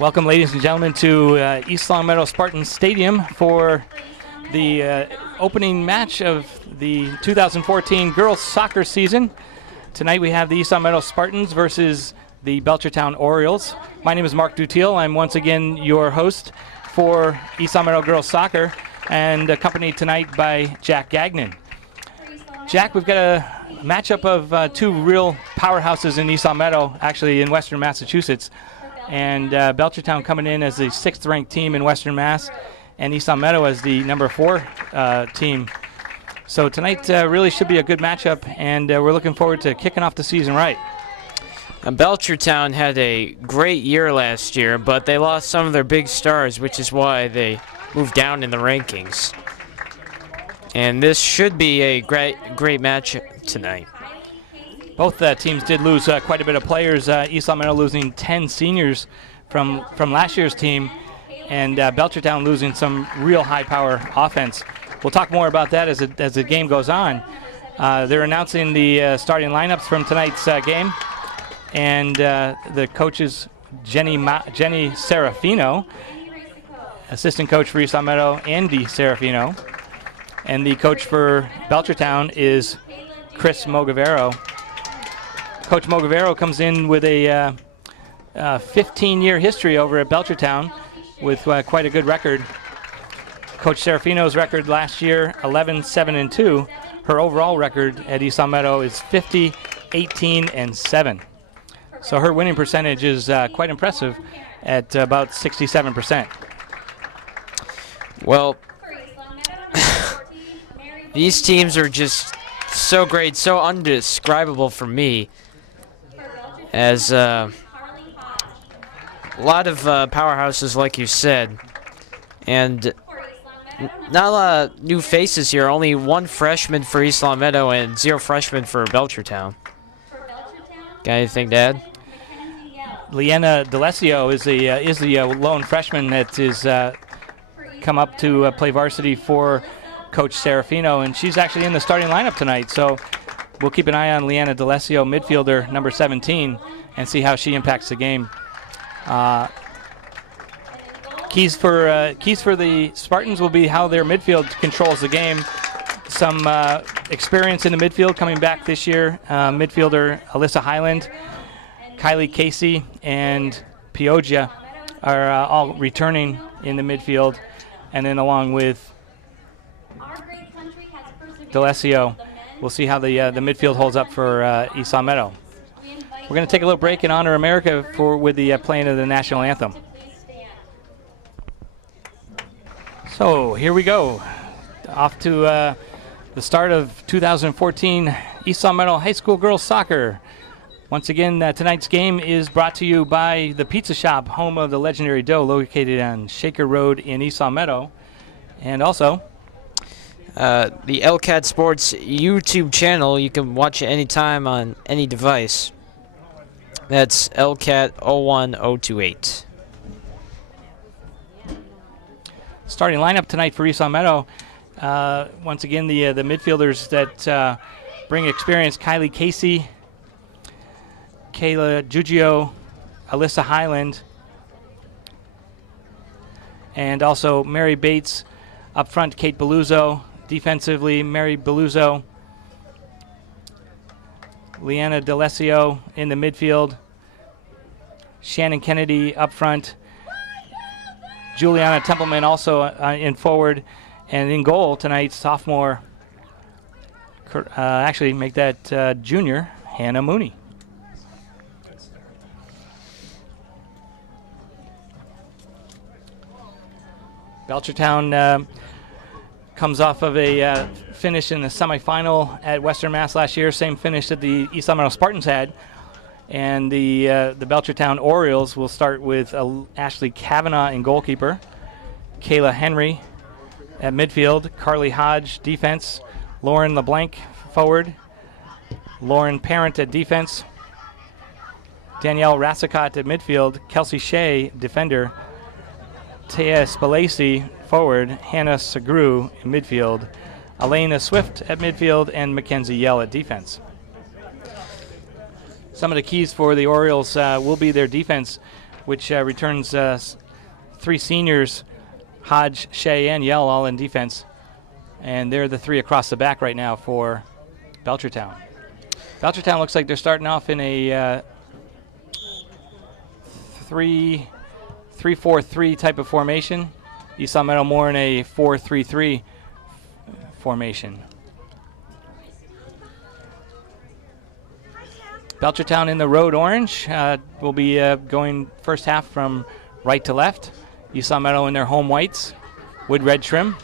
Welcome, ladies and gentlemen, to East Long Meadow Spartans Stadium for the opening match of the 2014 girls soccer season. Tonight we have the East Long Meadow Spartans versus the Belchertown Orioles. My name is Mark Dutiel. I'm once again your host for East Long Meadow girls soccer, and accompanied tonight by Jack Gagnon. Jack, we've got a matchup of two real powerhouses in East Long Meadow, actually in Western Massachusetts. And Belchertown coming in as the 6th ranked team in Western Mass, and East Long Meadow as the number 4 team. So tonight really should be a good matchup, and we're looking forward to kicking off the season right. Belchertown had a great year last year, but they lost some of their big stars, which is why they moved down in the rankings. And this should be a great match tonight. Both teams did lose quite a bit of players. East Long Meadow losing 10 seniors from last year's team, and Belchertown losing some real high-power offense. We'll talk more about that as the game goes on. They're announcing the starting lineups from tonight's game, and the coaches, Jenny Serafino, assistant coach for East Long Meadow, Andy Serafino, and the coach for Belchertown is Chris Mogavero. Coach Mogavero comes in with a 15-year history over at Belchertown with quite a good record. Coach Serafino's record last year, 11-7-2. Her overall record at East Long Meadow is 50-18-7. So her winning percentage is quite impressive at about 67%. Well, these teams are just so great, so undescribable for me. As a lot of powerhouses, like you said, and not a lot of new faces here. Only one freshman for East Long Meadow and 0 freshmen for Belchertown. Got anything to add? Leanna D'Alessio is the lone freshman that is come up to play varsity for Coach Serafino, and she's actually in the starting lineup tonight. So we'll keep an eye on Leanna D'Alessio, midfielder, number 17, and see how she impacts the game. Keys for the Spartans will be how their midfield controls the game. Some experience in the midfield coming back this year. Midfielder Alyssa Highland, Kylie Casey, and Piogia are all returning in the midfield, and then along with D'Alessio, we'll see how the midfield holds up for East Long Meadow. We're going to take a little break and honor America with the playing of the national anthem. So here we go, off to the start of 2014 East Long Meadow High School girls soccer. Once again, tonight's game is brought to you by the Pizza Shop, home of the legendary dough, located on Shaker Road in East Long Meadow, and also the LCAT Sports YouTube channel. You can watch it anytime on any device. That's LCAT 01028. Starting lineup tonight for East Long Meadow. Once again, the midfielders that bring experience: Kylie Casey, Kayla Giugio, Alyssa Highland, and also Mary Bates. Up front, Kate Beluzzo. Defensively, Mary Beluzzo. Leanna D'Alessio in the midfield. Shannon Kennedy up front. Juliana Templeman also in forward. And in goal tonight, sophomore, actually make that junior, Hannah Mooney. Belchertown comes off of a finish in the semifinal at Western Mass last year, same finish that the East Long Meadow Spartans had. And the Belchertown Orioles will start with Ashley Kavanaugh in goalkeeper, Kayla Henry at midfield, Carly Hodge defense, Lauren LeBlanc forward, Lauren Parent at defense, Danielle Rassicott at midfield, Kelsey Shea defender, Taya Spalacy forward, Hannah Segru in midfield, Elena Swift at midfield, and Mackenzie Yell at defense. Some of the keys for the Orioles will be their defense, which returns 3 seniors, Hodge, Shea, and Yell, all in defense. And they're the 3 across the back right now for Belchertown. Belchertown looks like they're starting off in a 3-4-3 type of formation. East Meadow more in a 4-3-3 formation. Belchertown in the road orange will be going first half from right to left. East Meadow in their home whites, wood red trim.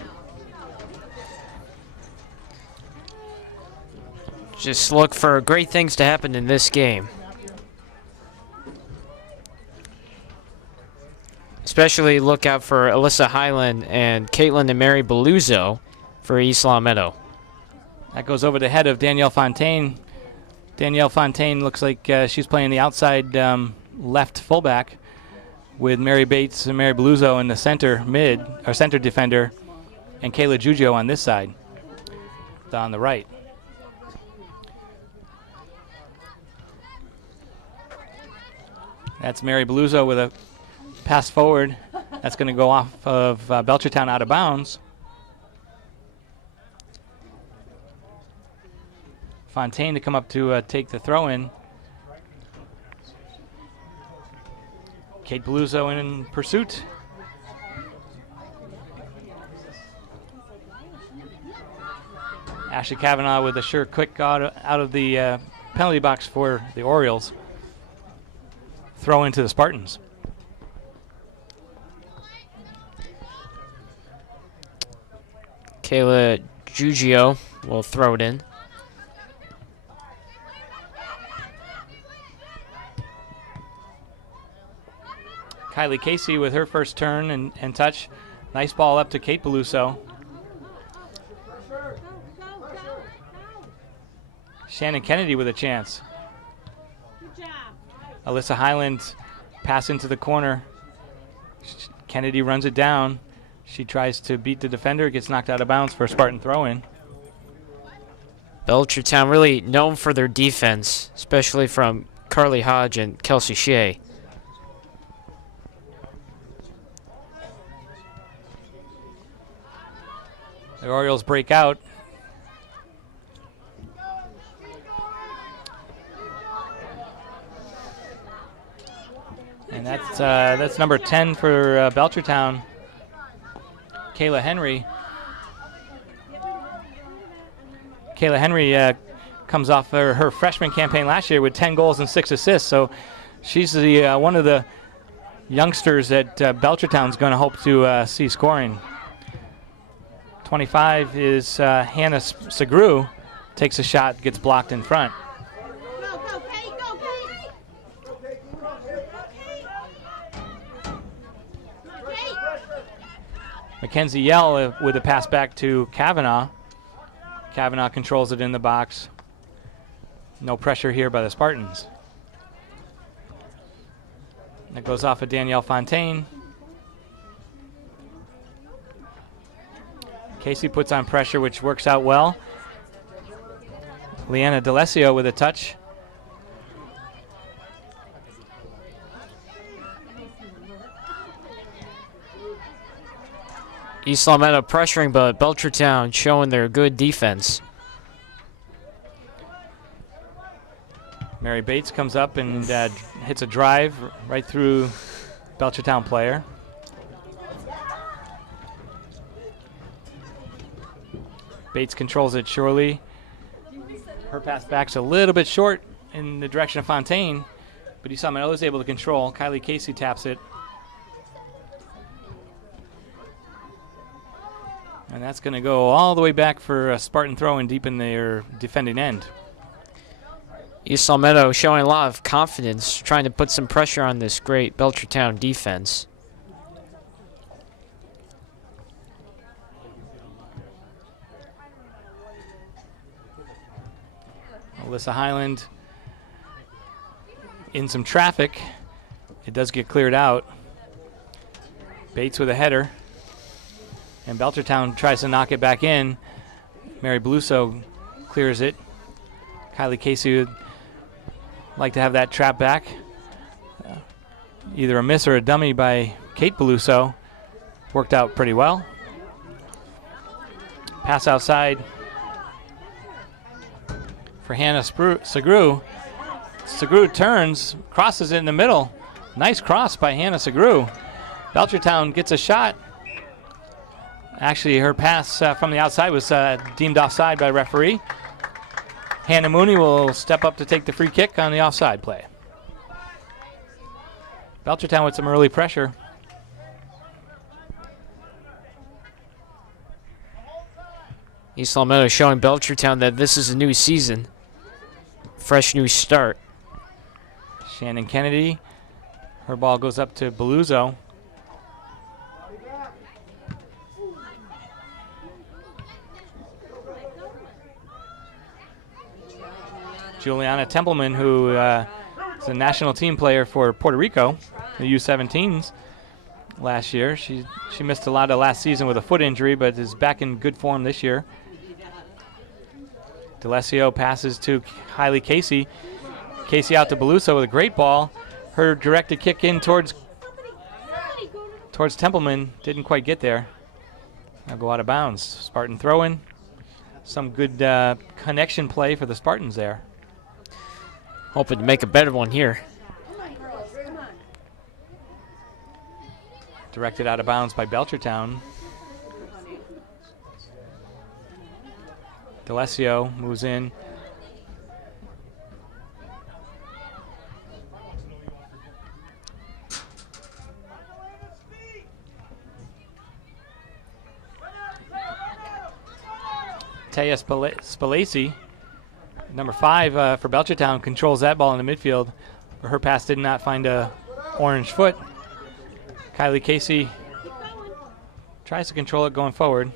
Just look for great things to happen in this game. Especially look out for Alyssa Highland and Caitlin and Mary Beluzzo for East Long Meadow. That goes over the head of Danielle Fontaine. Danielle Fontaine looks like she's playing the outside left fullback with Mary Bates and Mary Beluzzo in the center center defender, and Kayla Giugio on this side, on the right. That's Mary Beluzzo with a pass forward. That's going to go off of Belchertown out of bounds. Fontaine to come up to take the throw in. Kate Beluzzo in pursuit. Ashley Kavanaugh with a sure quick out of the penalty box for the Orioles. Throw into the Spartans. Kayla Giugio will throw it in. Kylie Casey with her first turn and touch. Nice ball up to Kate Beluzzo. Shannon Kennedy with a chance. Alyssa Highland pass into the corner. Kennedy runs it down. She tries to beat the defender, gets knocked out of bounds for a Spartan throw-in. Belchertown really known for their defense, especially from Carly Hodge and Kelsey Shea. The Orioles break out. And that's number 10 for Belchertown, Kayla Henry. Kayla Henry comes off her freshman campaign last year with 10 goals and 6 assists. So she's the one of the youngsters that Belchertown's going to hope to see scoring. 25 is Hannah Segru. Takes a shot, gets blocked in front. Mackenzie Yell with a pass back to Kavanaugh. Kavanaugh controls it in the box. No pressure here by the Spartans. That goes off of Danielle Fontaine. Casey puts on pressure, which works out well. Leanna D'Alessio with a touch. East Long Meadow pressuring, but Belchertown showing their good defense. Mary Bates comes up and hits a drive right through Belchertown player. Bates controls it surely. Her pass back's a little bit short in the direction of Fontaine, but East Long Meadow is able to control. Kylie Casey taps it. And that's going to go all the way back for a Spartan throw-in deep in their defending end. East Long Meadow showing a lot of confidence, trying to put some pressure on this great Belchertown defense. Alyssa Highland in some traffic. It does get cleared out. Bates with a header. And Belchertown tries to knock it back in. Mary Beluzzo clears it. Kylie Casey would like to have that trap back. Either a miss or a dummy by Kate Beluso. Worked out pretty well. Pass outside for Hannah Segru. Segru turns, crosses it in the middle. Nice cross by Hannah Segru. Belchertown gets a shot. Actually, her pass from the outside was deemed offside by referee. Hannah Mooney will step up to take the free kick on the offside play. Belchertown with some early pressure. East Long Meadow showing Belchertown that this is a new season. Fresh new start. Shannon Kennedy. Her ball goes up to Beluso. Juliana Templeman, who is a national team player for Puerto Rico, the U17s last year. She missed a lot of last season with a foot injury, but is back in good form this year. D'Alessio passes to Hailey Casey. Casey out to Beluso with a great ball. Her directed kick in towards Templeman. Didn't quite get there. Now go out of bounds. Spartan throw in. Some good connection play for the Spartans there. Hoping to make a better one here. Directed out of bounds by Belchertown. D'Alessio moves in. Taya Spalacy, number 5 for Belchertown, controls that ball in the midfield. But her pass did not find a orange foot. Kylie Casey tries to control it going forward.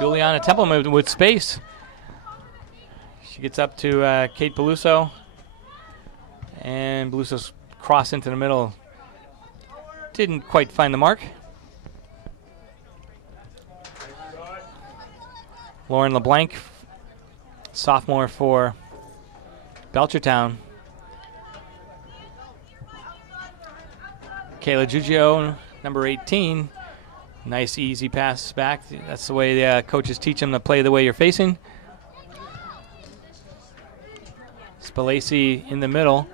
Juliana Templeman with space. She gets up to Kate Beluso. And Beluso's cross into the middle. Didn't quite find the mark. Lauren LeBlanc, sophomore for Belchertown. Kayla Giugio, number 18. Nice, easy pass back. That's the way the coaches teach them to play the way you're facing. Spalacy in the middle.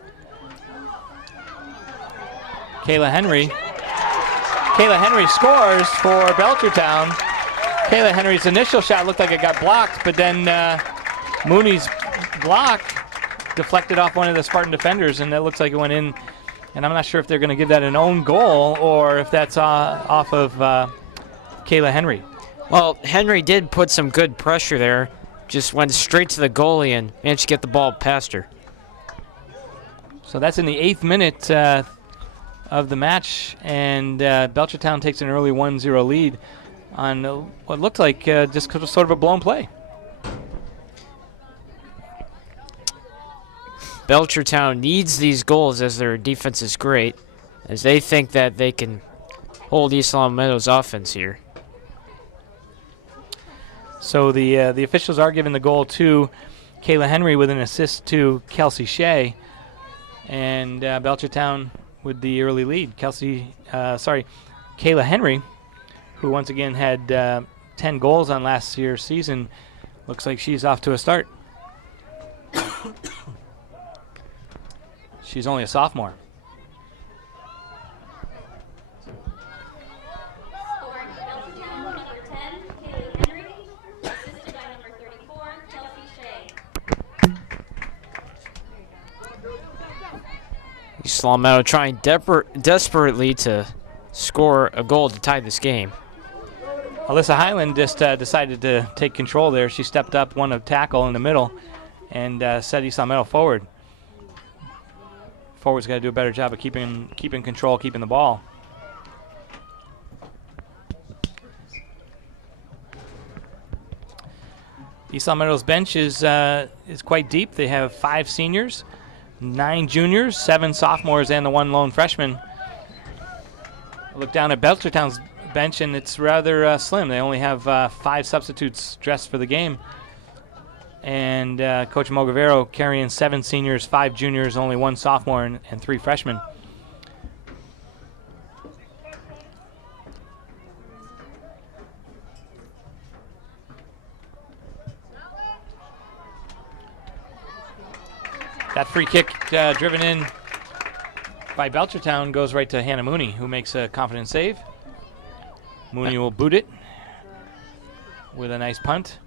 Kayla Henry. Kayla Henry scores for Belchertown. Kayla Henry's initial shot looked like it got blocked, but then Mooney's block deflected off one of the Spartan defenders, and it looks like it went in. And I'm not sure if they're going to give that an own goal or if that's off of Kayla Henry. Well, Henry did put some good pressure there. Just went straight to the goalie and managed to get the ball past her. So that's in the 8th minute of the match, and Belchertown takes an early 1-0 lead on what looked like just sort of a blown play. Belchertown needs these goals as their defense is great, as they think that they can hold East Long Meadow's offense here. So the officials are giving the goal to Kayla Henry with an assist to Kelsey Shea, and Belchertown with the early lead. Kayla Henry, who once again had 10 goals on last year's season, looks like she's off to a start. She's only a sophomore. Scoring Belchertown, number 10, Kaylee Henry, assisted by number 34, Kelsey Shea. East Long Meadow trying desperately to score a goal to tie this game. Alyssa Highland just decided to take control there. She stepped up, won a tackle in the middle, and set East Long Meadow forward. Forward's got to do a better job of keeping control, keeping the ball. East Long Meadow's bench is quite deep. They have 5 seniors, 9 juniors, 7 sophomores, and the 1 lone freshman. I look down at Belchertown's bench, and it's rather slim. They only have 5 substitutes dressed for the game. And Coach Mogavero carrying 7 seniors, 5 juniors, only 1 sophomore, and 3 freshmen. That free kick driven in by Belchertown goes right to Hannah Mooney, who makes a confident save. Mooney will boot it with a nice punt.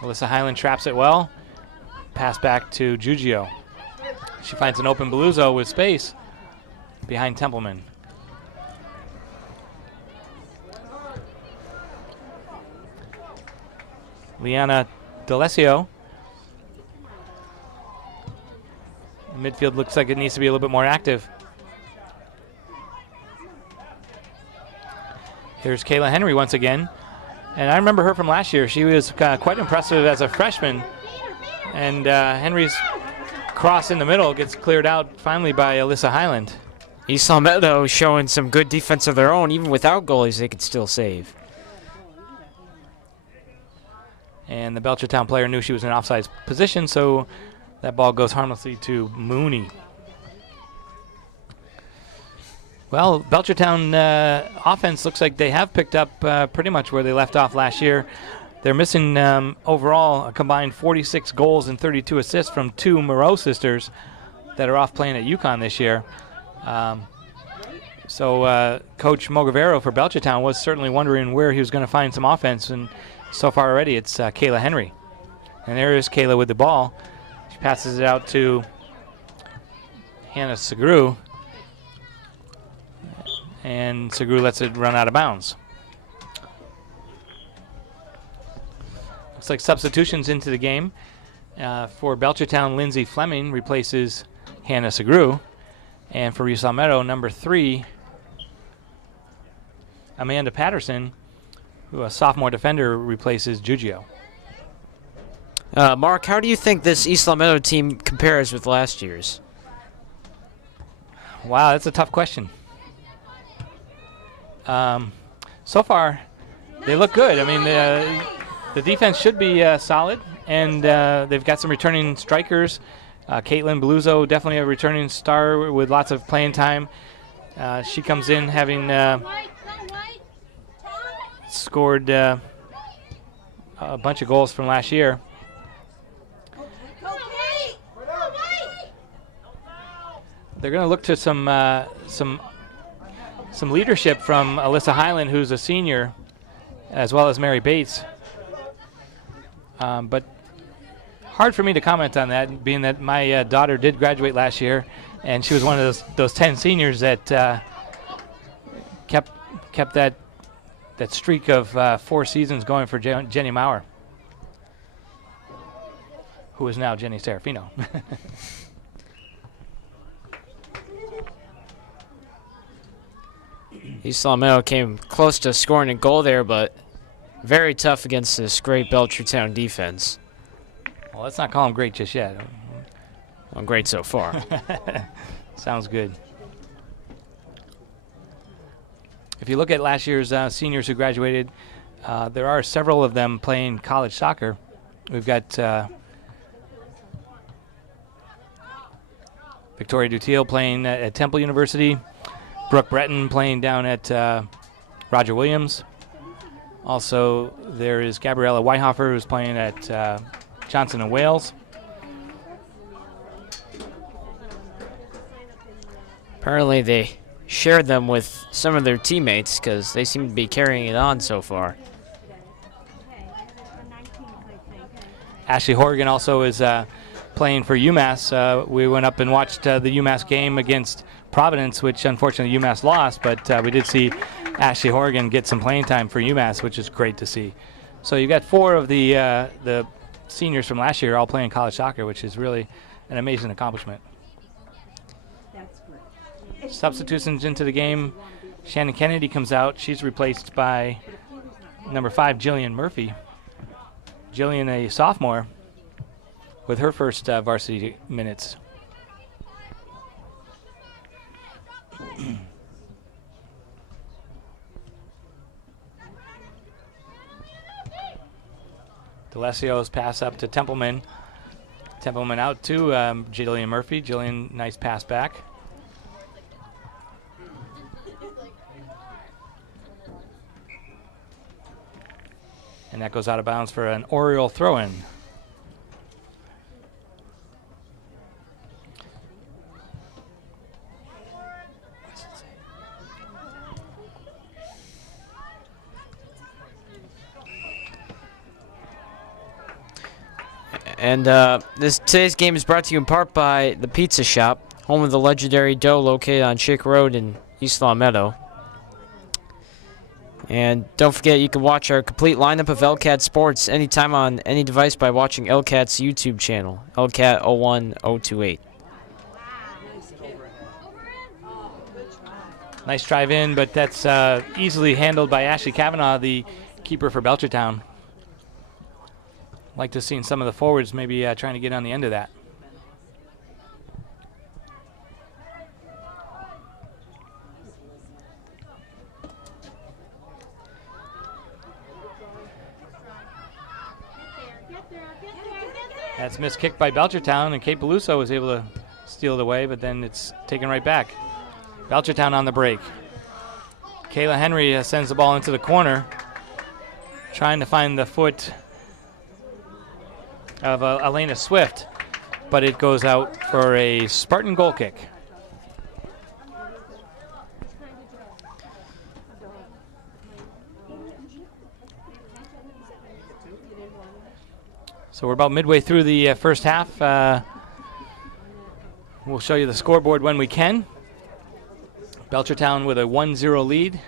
Alyssa Highland traps it well. Pass back to Giugio. She finds an open Beluso with space behind Templeman. Liana D'Alessio. Midfield looks like it needs to be a little bit more active. Here's Kayla Henry once again. And I remember her from last year. She was quite impressive as a freshman. And Henry's cross in the middle gets cleared out finally by Alyssa Highland. East Meadow showing some good defense of their own. Even without goalies, they could still save. And the Belchertown player knew she was in offside position, so that ball goes harmlessly to Mooney. Well, Belchertown offense looks like they have picked up pretty much where they left off last year. They're missing overall a combined 46 goals and 32 assists from 2 Moreau sisters that are off playing at UConn this year. So Coach Mogavero for Belchertown was certainly wondering where he was going to find some offense, and so far already it's Kayla Henry. And there is Kayla with the ball. She passes it out to Hannah Segru, and Segru lets it run out of bounds. Looks like substitutions into the game. For Belchertown, Lindsay Fleming replaces Hannah Segru. And for East Meadow, number 3, Amanda Patterson, who a sophomore defender, replaces Giugio. Mark, how do you think this East Meadow team compares with last year's? Wow, that's a tough question. So far, they look good. I mean, the defense should be solid, and they've got some returning strikers. Caitlin Beluso, definitely a returning star with lots of playing time. She comes in having scored a bunch of goals from last year. They're going to look to some leadership from Alyssa Highland, who's a senior, as well as Mary Bates. But hard for me to comment on that, being that my daughter did graduate last year, and she was one of those 10 seniors that kept that streak of 4 seasons going for Jenny Maurer, who is now Jenny Serafino. East Meadow came close to scoring a goal there, but very tough against this great Belchertown defense. Well, let's not call them great just yet. Well, great so far. Sounds good. If you look at last year's seniors who graduated, there are several of them playing college soccer. We've got Victoria Dutiel playing at Temple University, Brooke Breton playing down at Roger Williams. Also, there is Gabriella Whitehofer, who's playing at Johnson and Wales. Apparently they shared them with some of their teammates because they seem to be carrying it on so far. Ashley Horgan also is playing for UMass. We went up and watched the UMass game against Providence, which unfortunately UMass lost, but we did see Ashley Horgan get some playing time for UMass, which is great to see. So you got 4 of the seniors from last year all playing college soccer, which is really an amazing accomplishment. Substitutions into the game. Shannon Kennedy comes out. She's replaced by number 5, Jillian Murphy. Jillian, a sophomore, with her first varsity minutes. D'Alessio's pass up to Templeman. Templeman out to Jillian Murphy. Jillian, nice pass back. And that goes out of bounds for an Oriole throw-in. And today's game is brought to you in part by the Pizza Shop, home of the legendary dough, located on Shake Road in East Long Meadow. And don't forget, you can watch our complete lineup of LCAT sports anytime on any device by watching LCAT's YouTube channel, LCAT 01028. Nice drive in, but that's easily handled by Ashley Kavanaugh, the keeper for Belchertown. Like to see some of the forwards maybe trying to get on the end of that. That's missed kick by Belchertown, and Kate Beluso was able to steal it away, but then it's taken right back. Belchertown on the break. Kayla Henry sends the ball into the corner, trying to find the foot of Elena Swift, but it goes out for a Spartan goal kick. So we're about midway through the first half. We'll show you the scoreboard when we can. Belchertown with a 1-0 lead.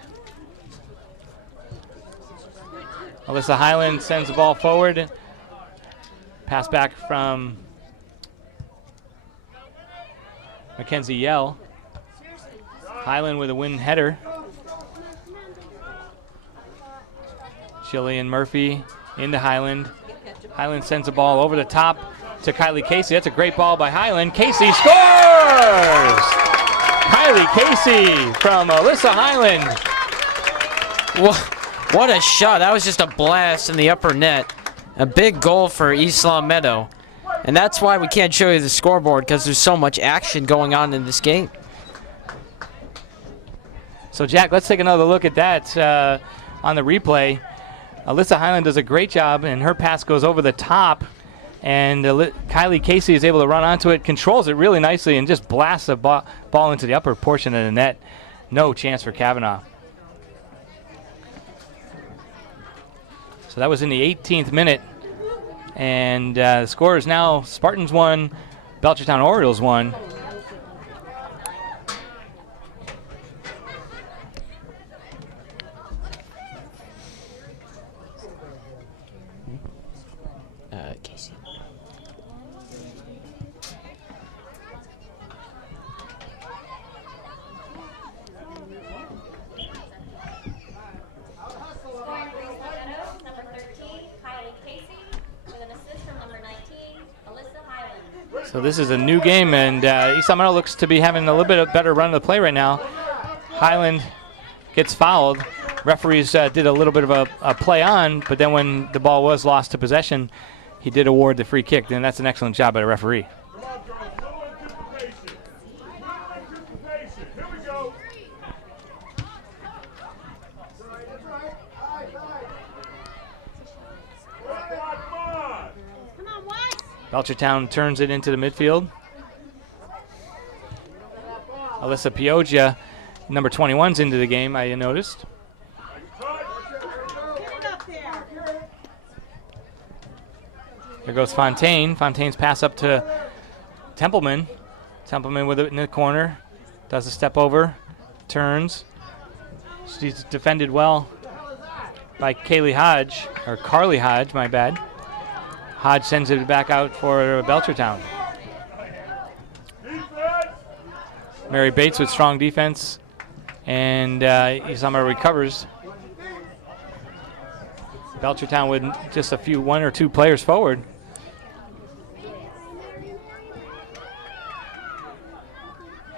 Alyssa Highland sends the ball forward. Pass back from Mackenzie Yell. Highland with a win header. Jillian Murphy into Highland. Highland sends the ball over the top to Kylie Casey. That's a great ball by Highland. Casey scores! Kylie Casey from Alyssa Highland. What a shot. That was just a blast in the upper net. A big goal for East Long Meadow. And that's why we can't show you the scoreboard, because there's so much action going on in this game. So, Jack, let's take another look at that on the replay. Alyssa Highland does a great job, and her pass goes over the top. And Kylie Casey is able to run onto it, controls it really nicely, and just blasts the ball into the upper portion of the net. No chance for Kavanaugh. So that was in the 18th minute. And the score is now Spartans 1, Belchertown Orioles 1. Casey. Scoring for East Long Meadow, number 13, Kylie Casey, with an assist from number 19, Alyssa Highland. So this is a new game, and East Long Meadow looks to be having a little bit of better run of the play right now. Highland gets fouled. Referees did a little bit of a play on, but then when the ball was lost to possession, he did award the free kick, and that's an excellent job by the referee. Belchertown turns it into the midfield. Alyssa Pioggia, number 21's into the game, I noticed. There goes Fontaine. Fontaine's pass up to Templeman. Templeman with it in the corner. Does a step over. Turns. She's defended well by Kaylee Hodge, or Carly Hodge, my bad. Hodge sends it back out for Belchertown. Mary Bates with strong defense. And East Long Meadow recovers. Belchertown with just one or two players forward.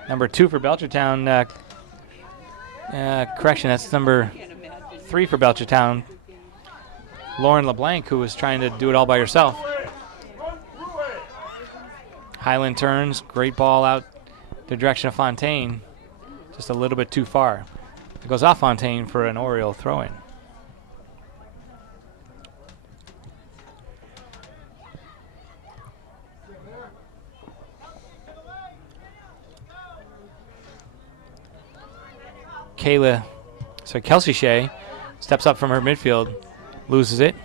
Number 2 for Belchertown. Correction, that's number 3 for Belchertown. Lauren LeBlanc, who was trying to do it all by herself. Highland turns, great ball out the direction of Fontaine, just a little bit too far. It goes off Fontaine for an Oriole throw-in. Kelsey Shea steps up from her midfield, loses it.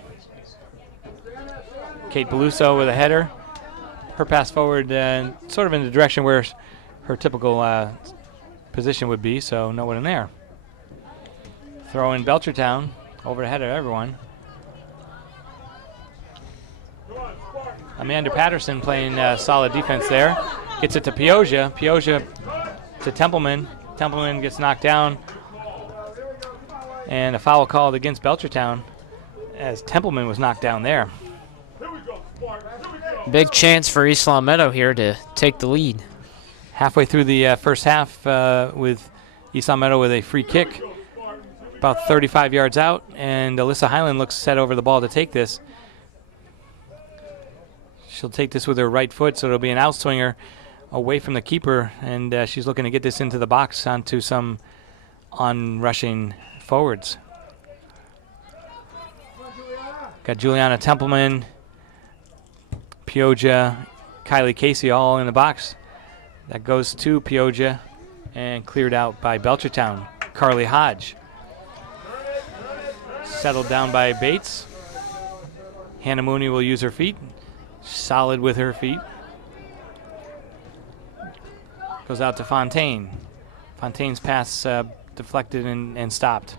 Kate Beluso with a header. Her pass forward sort of in the direction where her typical position would be, so no one in there. Throw in Belchertown, over the head of everyone. Amanda Patterson playing solid defense there. Gets it to Pioja. Pioja to Templeman. Templeman gets knocked down. And a foul called against Belchertown as Templeman was knocked down there. Big chance for East Long Meadow here to take the lead. Halfway through the first half with East Long Meadow with a free kick about 35 yards out, and Alyssa Highland looks set over the ball to take this. She'll take this with her right foot, so it'll be an outswinger away from the keeper, and she's looking to get this into the box onto some on-rushing forwards. Got Juliana Templeman, Pioja, Kylie Casey all in the box. That goes to Pioja and cleared out by Belchertown. Carly Hodge. Settled down by Bates. Hannah Mooney will use her feet. Solid with her feet. Goes out to Fontaine. Fontaine's pass deflected and stopped.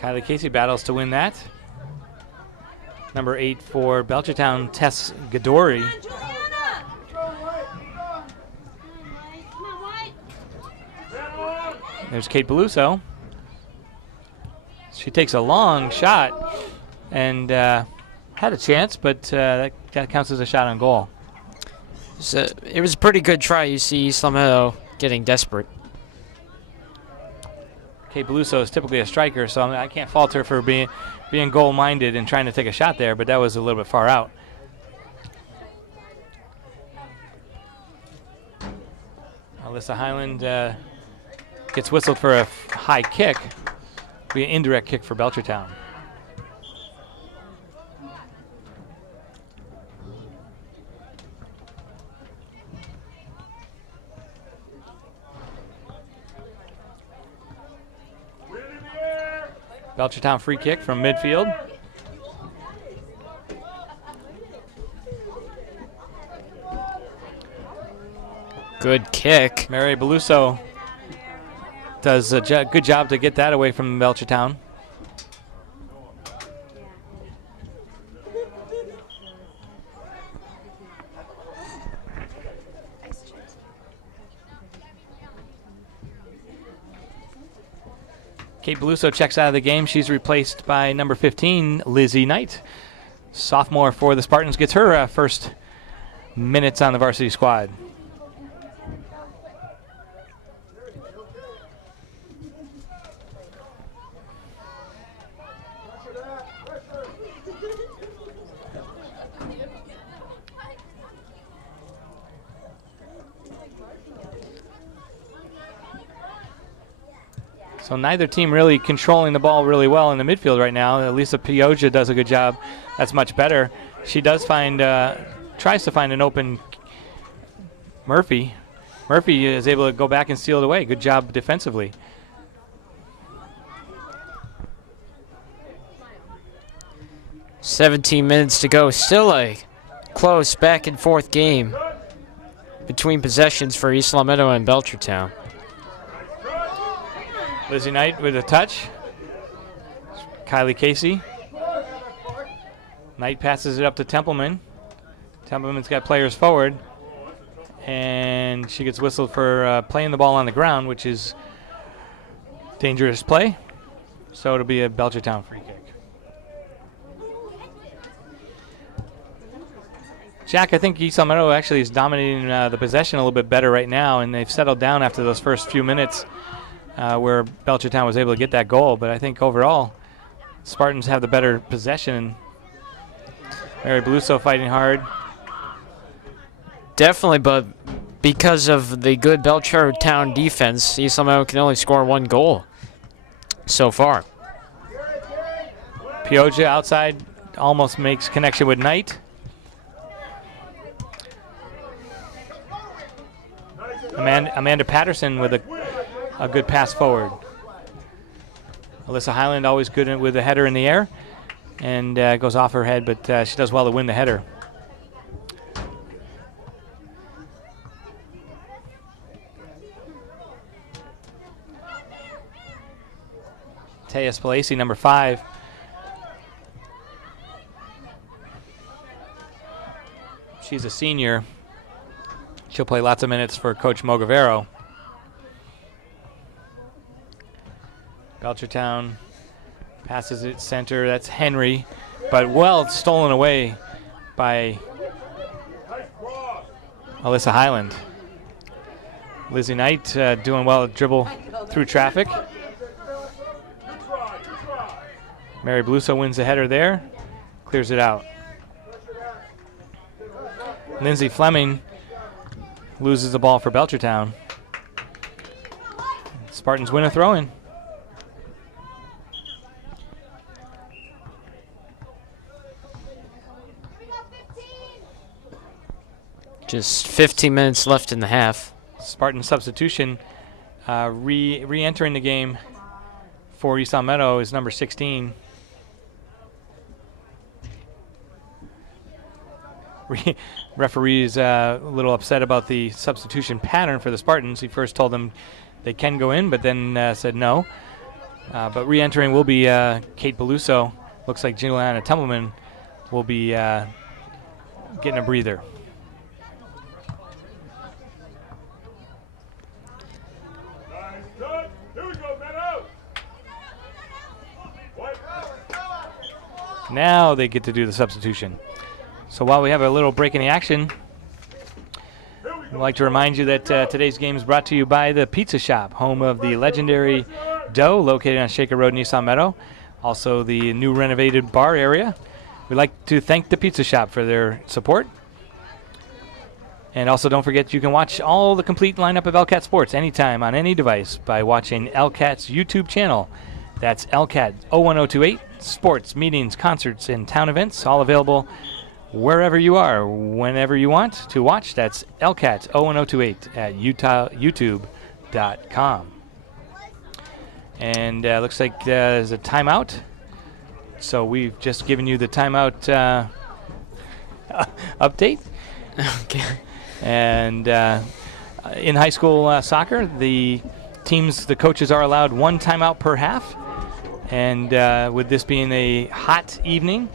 Kylie Casey battles to win that. Number 8 for Belchertown, Tess Gadori. There's Kate Beluso. She takes a long shot and had a chance, but that counts as a shot on goal. So it was a pretty good try. You see East Long Meadow getting desperate. Kate Beluso is typically a striker, so I can't fault her for being goal-minded and trying to take a shot there, but that was a little bit far out. Alyssa Highland gets whistled for a high kick. It'll be an indirect kick for Belchertown. Belchertown free kick from midfield. Good kick. Mary Beluso does a good job to get that away from Belchertown. Kate Beluso checks out of the game. She's replaced by number 15, Lizzie Knight. Sophomore for the Spartans, gets her first minutes on the varsity squad. So neither team really controlling the ball really well in the midfield right now. Lisa Pioja does a good job. That's much better. She does find, tries to find an open Murphy. Murphy is able to go back and steal it away. Good job defensively. "17 minutes to go. Still a close back and forth game between possessions for East Long Meadow and Belchertown. Lizzie Knight with a touch. Kylie Casey. Knight passes it up to Templeman. Templeman's got players forward. And she gets whistled for playing the ball on the ground, which is dangerous play. So it'll be a Belchertown free kick. Jack, I think East Meadow actually is dominating the possession a little bit better right now, and they've settled down after those first few minutes where Belchertown was able to get that goal. But I think overall, Spartans have the better possession. Mary Bluso fighting hard. Definitely, but because of the good Belchertown defense, East Meadow can only score 1 goal so far. Pioja outside almost makes connection with Knight. Amanda Patterson with a good pass forward. Alyssa Highland always good with the header in the air, and goes off her head, but she does well to win the header. Taya Spalacy, number 5. She's a senior. She'll play lots of minutes for Coach Mogavero. Belchertown passes it center. That's Henry, but well stolen away by Alyssa Highland. Lizzie Knight doing well to dribble through traffic. Mary Bluso wins the header there, clears it out. Lindsay Fleming loses the ball for Belchertown. Spartans win a throw-in. Just 15 minutes left in the half. Spartan substitution re-entering the game for East Meadow is number 16. Referee is a little upset about the substitution pattern for the Spartans. He first told them they can go in, but then said no. But re-entering will be Kate Beluso. Looks like Juliana Templeman will be getting a breather. Now they get to do the substitution. So while we have a little break in the action, I'd like to remind you that today's game is brought to you by the Pizza Shop, home of the legendary Dough, located on Shaker Road in East Meadow. Also the new renovated bar area. We'd like to thank the Pizza Shop for their support. And also don't forget you can watch all the complete lineup of LCAT Sports anytime on any device by watching LCAT's YouTube channel. That's LCAT 01028. Sports, meetings, concerts, and town events, all available wherever you are, whenever you want to watch. That's LCAT 01028 at youtube.com. And looks like there's a timeout. So we've just given you the timeout update. Okay. And in high school soccer, the coaches are allowed 1 timeout per half. And with this being a hot evening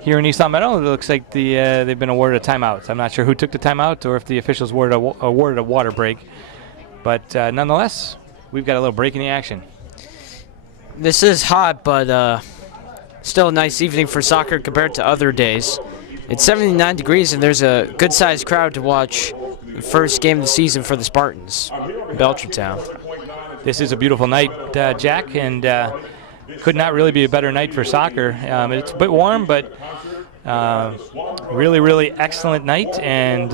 here in East Meadow, it looks like they've been awarded a timeout. I'm not sure who took the timeout or if the officials awarded a water break. But nonetheless, we've got a little break in the action. This is hot, but still a nice evening for soccer compared to other days. It's 79 degrees, and there's a good-sized crowd to watch the first game of the season for the Spartans, Belchertown. This is a beautiful night, Jack, and could not really be a better night for soccer. It's a bit warm, but really, really excellent night, and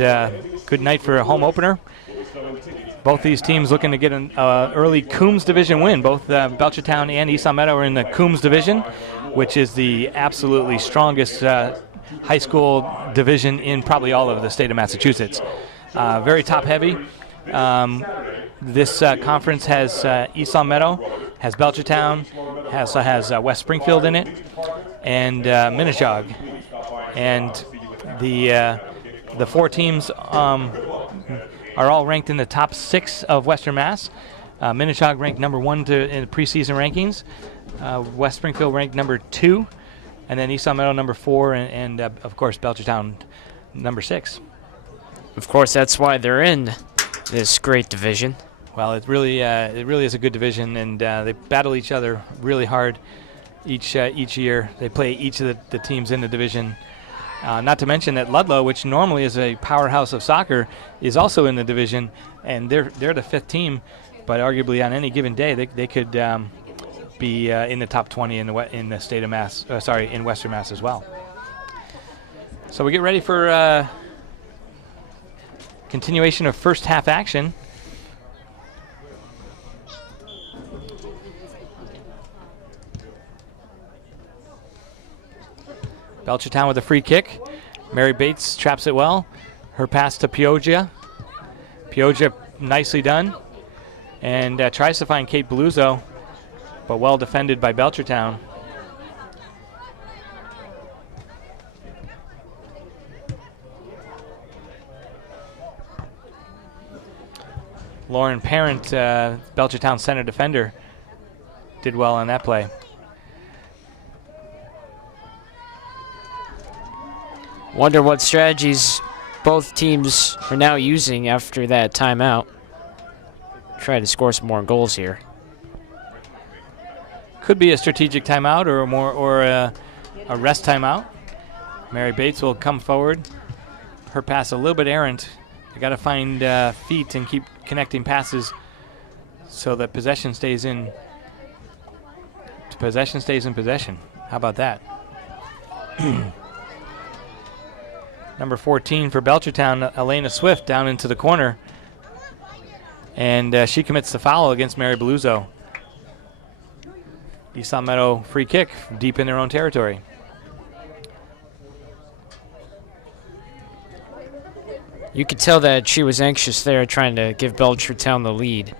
good night for a home opener. Both these teams looking to get an early Coombs Division win. Both Belchertown and East Meadow are in the Coombs Division, which is the absolutely strongest high school division in probably all of the state of Massachusetts. Very top-heavy. This conference has East Meadow, has Belchertown, has West Springfield in it, and Minneshaug. And the 4 teams are all ranked in the top 6 of Western Mass. Minneshaug ranked number 1 in the preseason rankings. West Springfield ranked number 2, and then East Meadow number 4, and of course Belchertown number 6. Of course, that's why they're in this great division. Well, it really is a good division, and they battle each other really hard each year. They play each of the teams in the division Not to mention that Ludlow, which normally is a powerhouse of soccer, is also in the division, and they're the 5th team. But arguably on any given day, they could be in the top 20 in the state of Mass. In Western Mass as well. So we get ready for continuation of first half action. Belchertown with a free kick. Mary Bates traps it well. Her pass to Pioggia. Pioggia nicely done. And tries to find Kate Beluzzo, but well defended by Belchertown. Lauren Parent, Belchertown center defender, did well on that play. Wonder what strategies both teams are now using after that timeout. Try to score some more goals here. Could be a strategic timeout or a rest timeout. Mary Bates will come forward. Her pass a little bit errant. You got to find feet and keep connecting passes so that possession stays in. Possession stays in possession. How about that? Number 14 for Belchertown, Elena Swift, down into the corner. And she commits the foul against Mary Beluzzo. East Long Meadow free kick deep in their own territory. You could tell that she was anxious there, trying to give Belchertown the lead.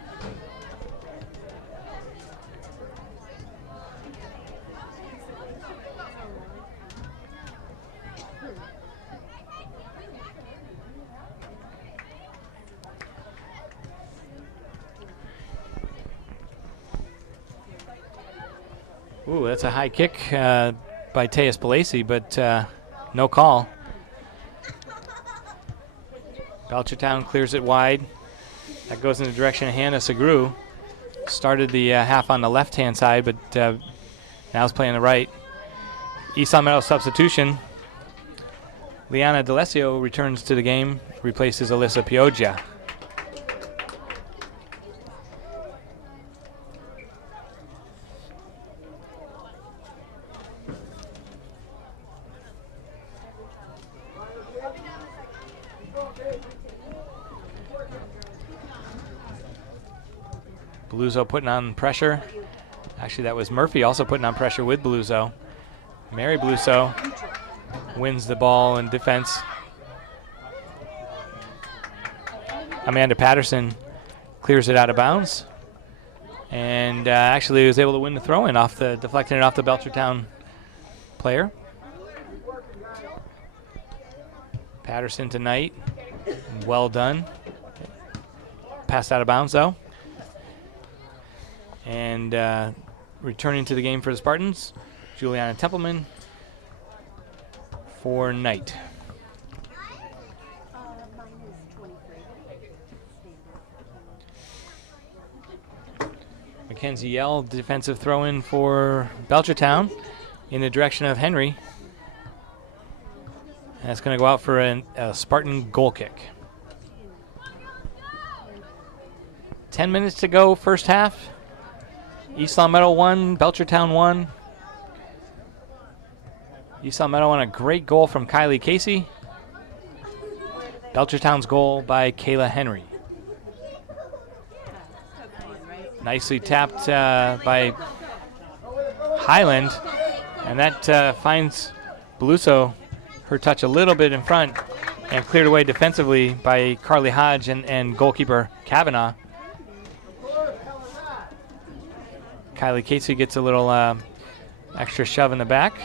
Ooh, that's a high kick by Teas Palasi, but no call. Belchertown clears it wide. That goes in the direction of Hannah Segru. Started the half on the left-hand side, but now is playing the right. East Long Meadow substitution. Liana D'Alessio returns to the game, replaces Alyssa Pioggia. Beluzzo putting on pressure. Actually, that was Murphy also putting on pressure with Beluzzo. Mary Beluzzo wins the ball in defense. Amanda Patterson clears it out of bounds. And actually was able to win the throw-in off deflecting it off the Belchertown player. Patterson to Knight. Well done. Passed out of bounds, though. And returning to the game for the Spartans, Juliana Templeman for Knight. Mackenzie Yell, defensive throw-in for Belchertown in the direction of Henry. And that's going to go out for a Spartan goal kick. 10 minutes to go, first half. East Long Meadow 1, Belchertown 1. East Long Meadow on a great goal from Kylie Casey. Belchertown's goal by Kayla Henry. Nicely tapped by Highland. And that finds Beluzzo, her touch a little bit in front, and cleared away defensively by Carly Hodge and goalkeeper Kavanaugh. Kylie Casey gets a little extra shove in the back.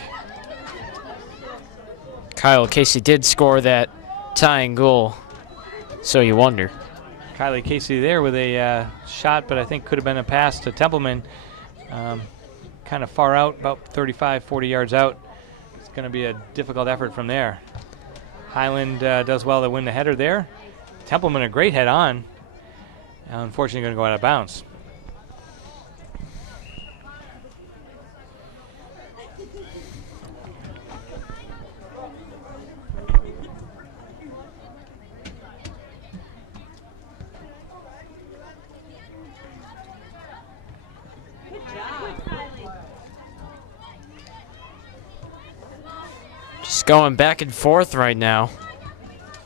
Kyle Casey did score that tying goal, so you wonder. Kylie Casey there with a shot, but I think could have been a pass to Templeman. Kind of far out, about 35, 40 yards out. It's going to be a difficult effort from there. Highland does well to win the header there. Templeman a great head on. Unfortunately going to go out of bounds. going back and forth right now.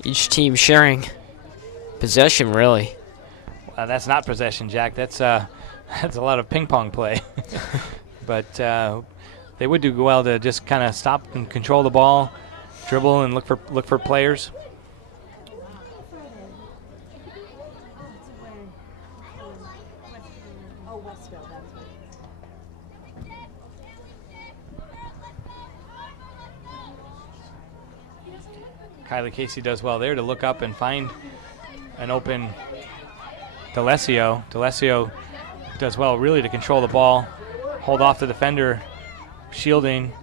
Each team sharing possession, really. That's not possession, Jack. That's a lot of ping pong play. But they would do well to just kind of stop and control the ball, dribble and look for players. Kylie Casey does well there to look up and find an open D'Alessio. D'Alessio does well really to control the ball, hold off the defender, shielding.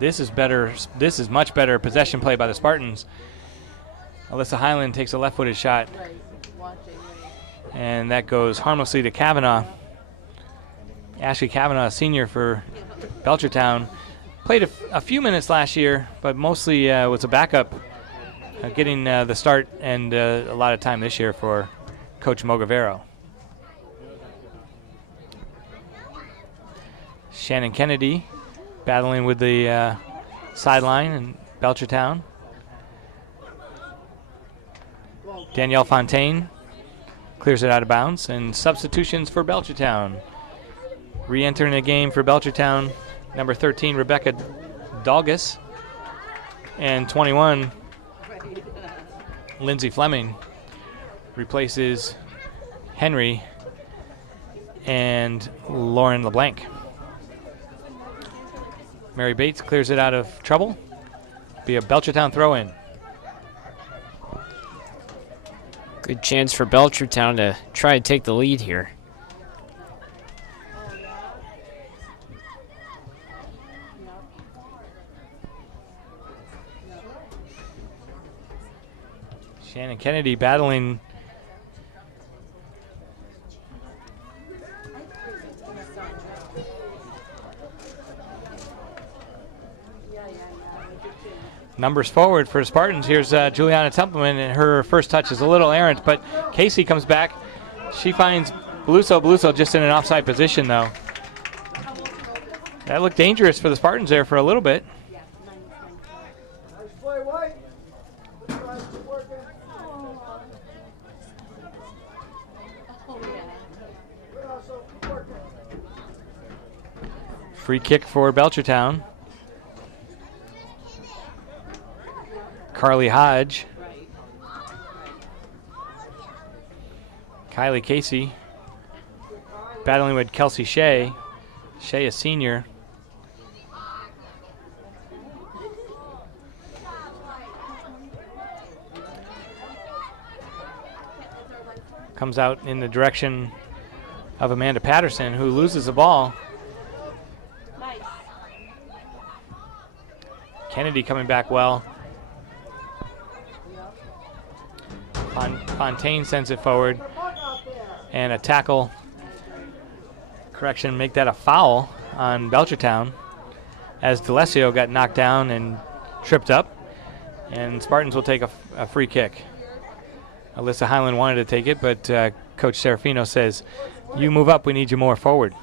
This is better. This is much better possession play by the Spartans. Alyssa Highland takes a left-footed shot, and that goes harmlessly to Kavanaugh. Ashley Kavanaugh, a senior for Belchertown, played a few minutes last year, but mostly was a backup, getting the start and a lot of time this year for Coach Mogavero. Shannon Kennedy battling with the sideline in Belchertown. Danielle Fontaine clears it out of bounds, and substitutions for Belchertown. Re-entering the game for Belchertown, number 13, Rebecca Dalgas, and 21, Lindsay Fleming, replaces Henry and Lauren LeBlanc. Mary Bates clears it out of trouble. Be a Belchertown throw-in. Good chance for Belchertown to try and take the lead here. Shannon Kennedy battling numbers forward for the Spartans. Here's Juliana Templeman, and her first touch is a little errant, but Casey comes back. She finds Beluso. Beluso just in an offside position, though. That looked dangerous for the Spartans there for a little bit. Free kick for Belchertown. Carly Hodge. Kylie Casey battling with Kelsey Shea. Shea, a senior. Comes out in the direction of Amanda Patterson, who loses the ball. Kennedy coming back well. Fontaine sends it forward. And a tackle. Correction, make that a foul on Belchertown, as D'Alessio got knocked down and tripped up. And Spartans will take a free kick. Alyssa Highland wanted to take it, but Coach Serafino says, you move up, we need you more forward.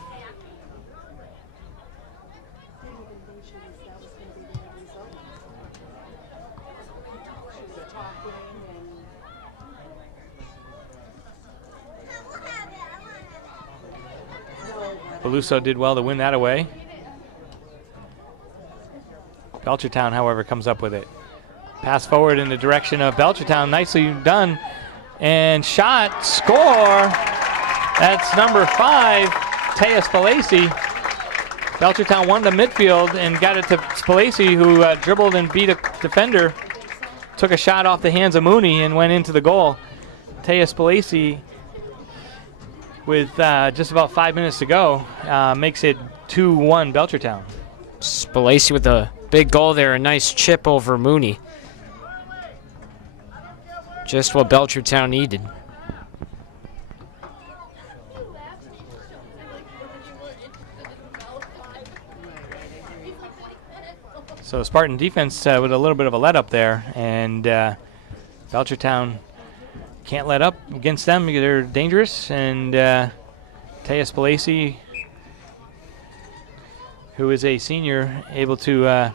Beluso did well to win that away. Belchertown, however, comes up with it. Pass forward in the direction of Belchertown. Nicely done. And shot, score. That's number 5, Taya Spalacy. Belchertown won the midfield and got it to Spalacy, who dribbled and beat a defender. Took a shot off the hands of Mooney and went into the goal. Taya Spalacy, with just about 5 minutes to go, makes it 2-1 Belchertown. Spalacy with a big goal there, a nice chip over Mooney. Just what Belchertown needed. So Spartan defense with a little bit of a let up there, and Belchertown can't let up against them. They're dangerous, and Taya Spalacy, who is a senior, able to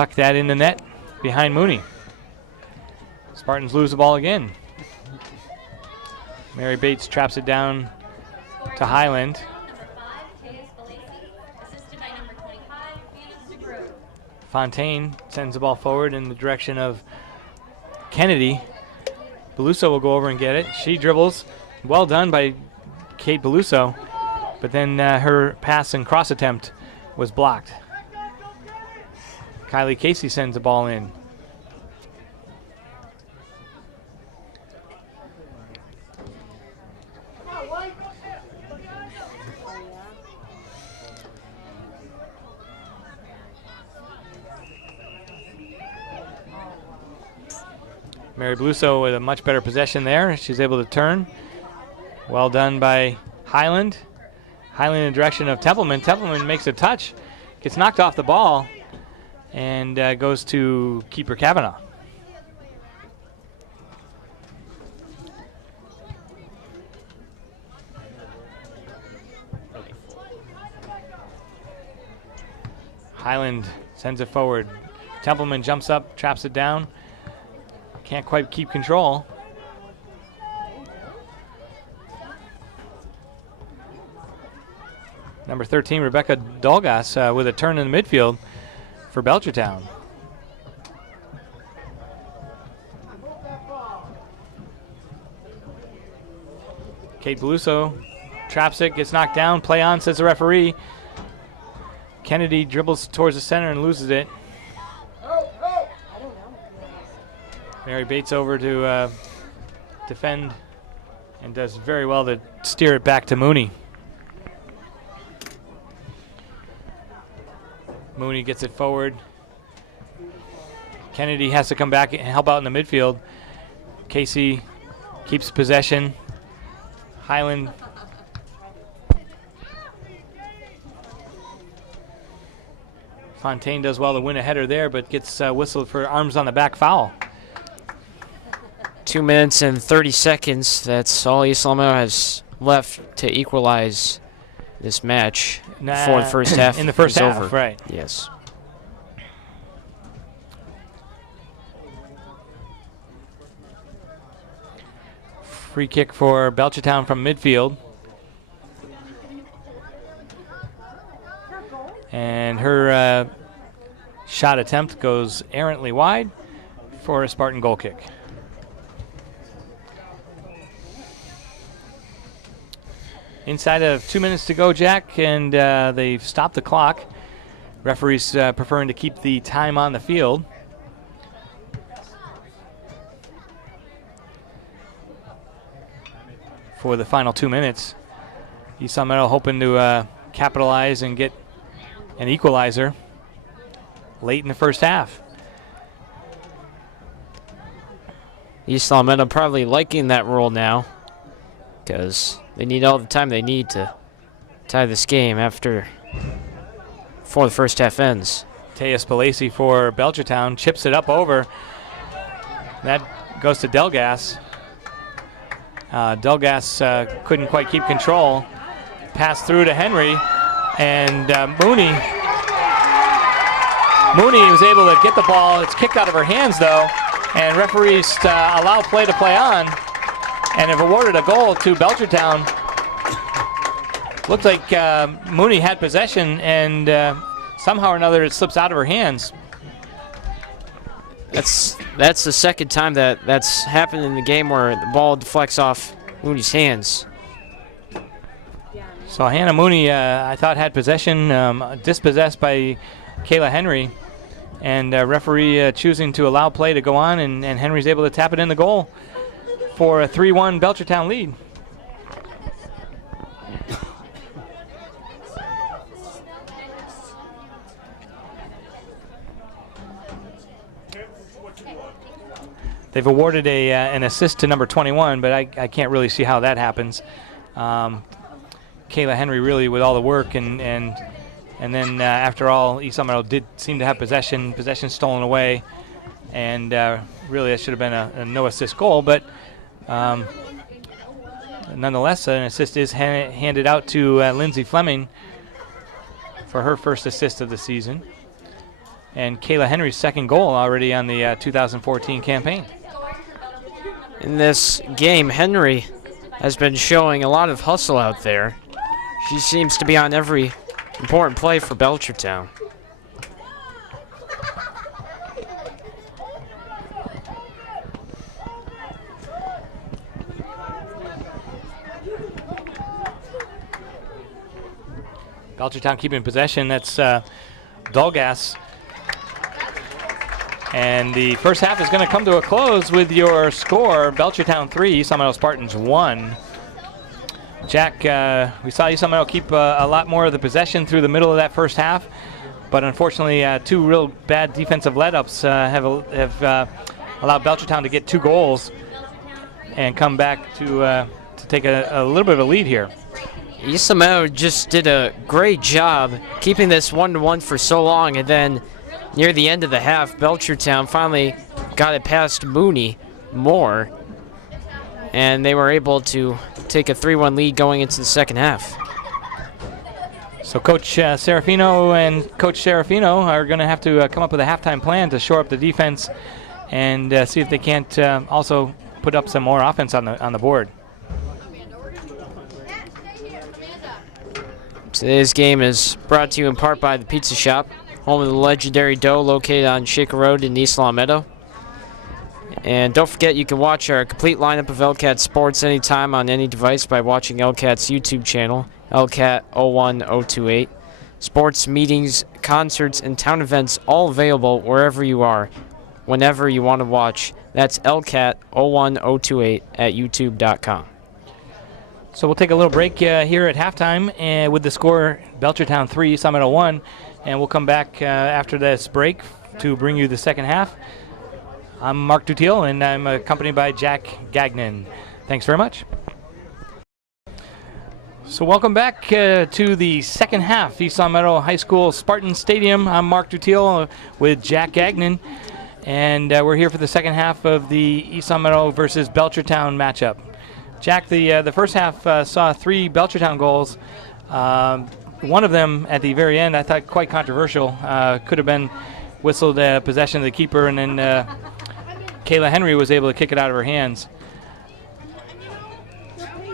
tuck that in the net behind Mooney. Spartans lose the ball again. Mary Bates traps it down to Highland. Fontaine sends the ball forward in the direction of Kennedy. Beluso will go over and get it. She dribbles. Well done by Kate Beluso, but then her pass and cross attempt was blocked. Kylie Casey sends the ball in. Mary Beluso with a much better possession there. She's able to turn. Well done by Highland. Highland in the direction of Templeman. Templeman makes a touch, gets knocked off the ball, and goes to keeper Kavanaugh. Highland sends it forward. Templeman jumps up, traps it down. Can't quite keep control. Number 13, Rebecca Dolgas, with a turn in the midfield for Belchertown. Kate Beluso traps it, gets knocked down. Play on, says the referee. Kennedy dribbles towards the center and loses it. Mary Bates over to defend and does very well to steer it back to Mooney. Mooney gets it forward. Kennedy has to come back and help out in the midfield. Casey keeps possession. Highland Fontaine does well to win a header there, but gets whistled for arms on the back foul. 2 minutes and 30 seconds. That's all East Lamar has left to equalize this match for the first half. In the first half, over. Right. Yes. Free kick for Belchertown from midfield. And her shot attempt goes errantly wide for a Spartan goal kick. Inside of 2 minutes to go, Jack, and they've stopped the clock. Referees preferring to keep the time on the field. For the final 2 minutes. East Meadow hoping to capitalize and get an equalizer late in the first half. East Meadow probably liking that rule now because they need all the time they need to tie this game before the first half ends. Taya Spalacy for Belchertown chips it up over. That goes to Delgas. Delgas couldn't quite keep control. Pass through to Henry, and Mooney was able to get the ball. It's kicked out of her hands, though, and referees allow play to play on and have awarded a goal to Belchertown. Looks like Mooney had possession, and somehow or another it slips out of her hands. That's the second time that's happened in the game where the ball deflects off Mooney's hands. So Hannah Mooney, I thought, had possession, dispossessed by Kayla Henry, and referee choosing to allow play to go on, and Henry's able to tap it in the goal for a 3-1 Belchertown lead. They've awarded an assist to number 21, but I can't really see how that happens. Kayla Henry really with all the work, and then after all, East Meadow did seem to have possession stolen away, and really that should have been a no assist goal, but nonetheless an assist is handed out to Lindsay Fleming for her first assist of the season. and Kayla Henry's second goal already on the 2014 campaign. In this game, Henry has been showing a lot of hustle out there. She seems to be on every important play for Belchertown. Belchertown keeping possession. That's Dulgas. And the first half is going to come to a close with your score: Belchertown 3, East Meadow Spartans 1. Jack, we saw East Meadow keep a lot more of the possession through the middle of that first half, but unfortunately, two real bad defensive let-ups have allowed Belchertown to get 2 goals and come back to take a little bit of a lead here. East Meadow just did a great job keeping this 1-1 for so long, and then near the end of the half, Belchertown finally got it past Mooney Moore, and they were able to take a 3-1 lead going into the second half. So Coach Serafino and Coach Serafino are going to have to come up with a halftime plan to shore up the defense and see if they can't also put up some more offense on the board. Today's game is brought to you in part by the Pizza Shop, home of the legendary dough, located on Shaker Road in East Long Meadow. And don't forget, you can watch our complete lineup of LCAT sports anytime on any device by watching LCAT's YouTube channel, LCAT 01028. Sports, meetings, concerts, and town events all available wherever you are, whenever you want to watch. That's LCAT 01028 at youtube.com. So we'll take a little break here at halftime with the score Belchertown 3, East Meadow 1, and we'll come back after this break to bring you the second half. I'm Mark Dutiel, and I'm accompanied by Jack Gagnon. Thanks very much. So welcome back to the second half, East Long Meadow High School Spartan Stadium. I'm Mark Dutiel with Jack Gagnon, and we're here for the second half of the East Long Meadow versus Belchertown matchup. Jack, the first half saw 3 Belchertown goals. One of them at the very end I thought quite controversial. Could have been whistled possession of the keeper, and then Kayla Henry was able to kick it out of her hands.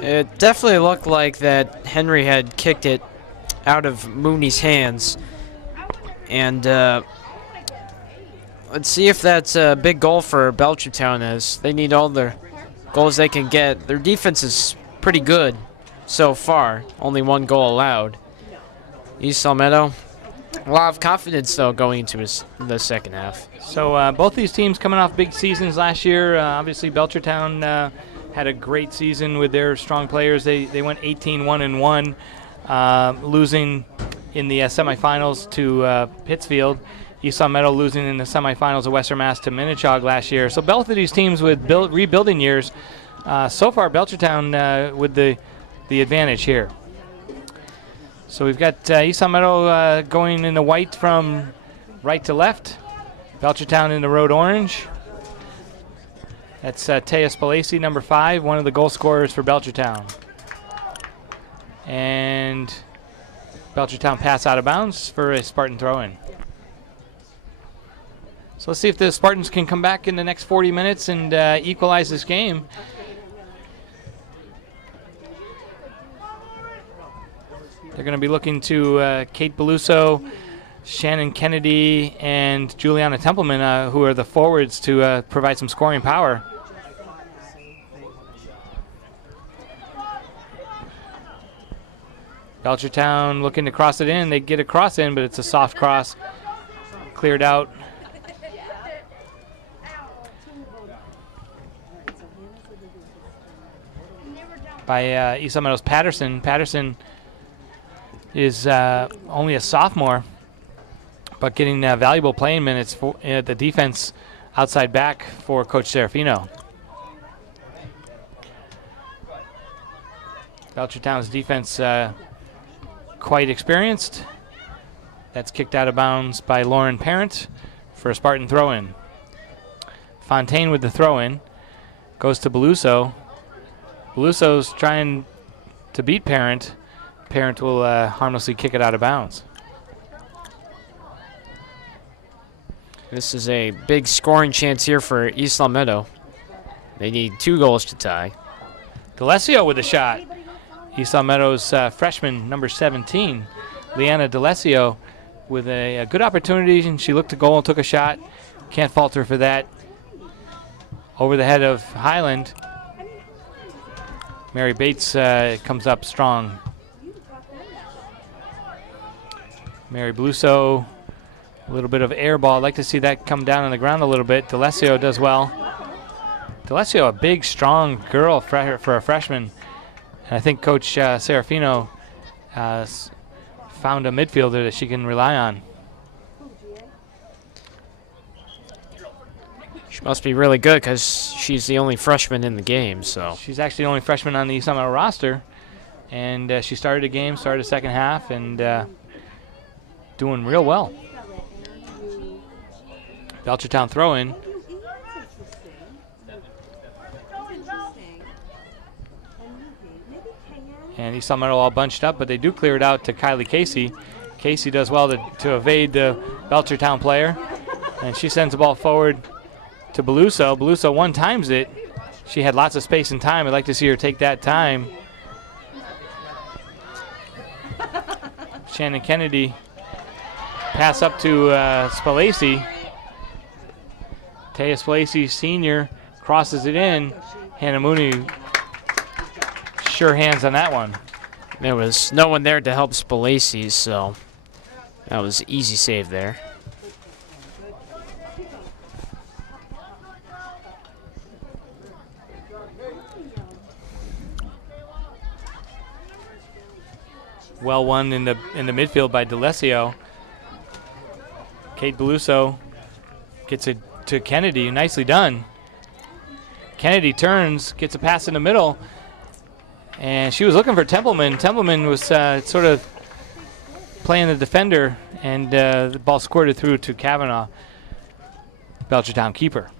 It definitely looked like that Henry had kicked it out of Mooney's hands. And let's see if that's a big goal for Belchertown, as they need all the goals they can get. Their defense is pretty good so far. Only 1 goal allowed. East Long Meadow, a lot of confidence, though, going into the second half. So both these teams coming off big seasons last year. Obviously, Belchertown had a great season with their strong players. They went 18-1-1, losing in the semifinals to Pittsfield. East Long Meadow losing in the semifinals of Western Mass to Minnechaug last year. So both of these teams with rebuilding years. So far, Belchertown with the advantage here. So we've got East Long Meadow going in the white from right to left. Belchertown in the road orange. That's Taya Spalacy, number 5, one of the goal scorers for Belchertown. And Belchertown pass out of bounds for a Spartan throw-in. So let's see if the Spartans can come back in the next 40 minutes and equalize this game. They're going to be looking to Kate Beluso, Shannon Kennedy, and Juliana Templeman, who are the forwards, to provide some scoring power. Belchertown looking to cross it in. They get a cross in, but it's a soft cross. Cleared out. By East Long Meadow's Patterson. Patterson is only a sophomore, but getting valuable playing minutes for the defense outside back for Coach Serafino. Belchertown's defense quite experienced. That's kicked out of bounds by Lauren Parent for a Spartan throw-in. Fontaine with the throw-in. Goes to Beluso. Beluso's trying to beat Parent. Parent will harmlessly kick it out of bounds. This is a big scoring chance here for East Meadow. They need 2 goals to tie. D'Alessio with a shot. East Meadow's freshman, number 17, Leanna D'Alessio, with a good opportunity, and she looked to goal and took a shot. Can't fault her for that. Over the head of Highland. Mary Bates comes up strong. Mary Bluso, a little bit of air ball. I'd like to see that come down on the ground a little bit. D'Alessio does well. D'Alessio, a big, strong girl for a freshman. And I think Coach Serafino found a midfielder that she can rely on. She must be really good because she's the only freshman in the game. So she's actually the only freshman on the East Meadow roster. And she started a game, started a second half, and doing real well. Belchertown throw-in. And East Meadow all bunched up, but they do clear it out to Kylie Casey. Casey does well to evade the Belchertown player. And she sends the ball forward to Beluso. Beluso one-times it. She had lots of space and time. I'd like to see her take that time. Shannon Kennedy pass up to Spalacy. Taya Spalacy, senior, crosses it in. Hannah Mooney, sure hands on that one. There was no one there to help Spalacy, so that was an easy save there. Well won in the midfield by D'Alessio. Kate Beluso gets it to Kennedy. Nicely done. Kennedy turns, gets a pass in the middle, and she was looking for Templeman. Templeman was sort of playing the defender, and the ball squirted through to Kavanaugh, Belchertown keeper.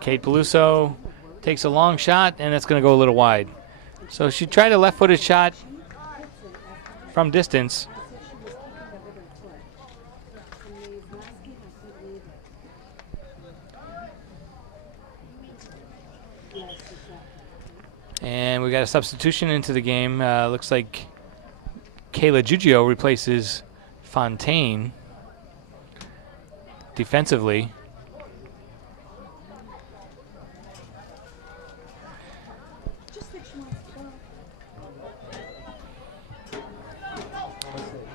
Kate Beluso takes a long shot, and it's going to go a little wide. So she tried a left-footed shot from distance. And we got a substitution into the game. Looks like Kayla Giugio replaces Fontaine defensively.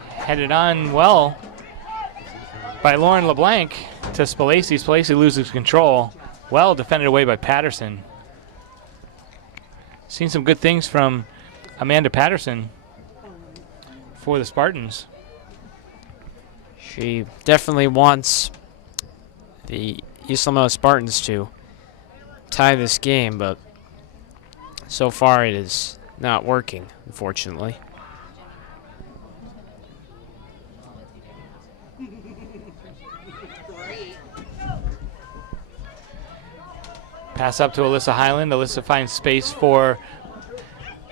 Headed on well by Lauren LeBlanc to Spalacy. Spalacy loses control. Well defended away by Patterson. Seen some good things from Amanda Patterson for the Spartans. She definitely wants the East Meadow Spartans to tie this game, but so far it is not working, unfortunately. Pass up to Alyssa Highland. Alyssa finds space for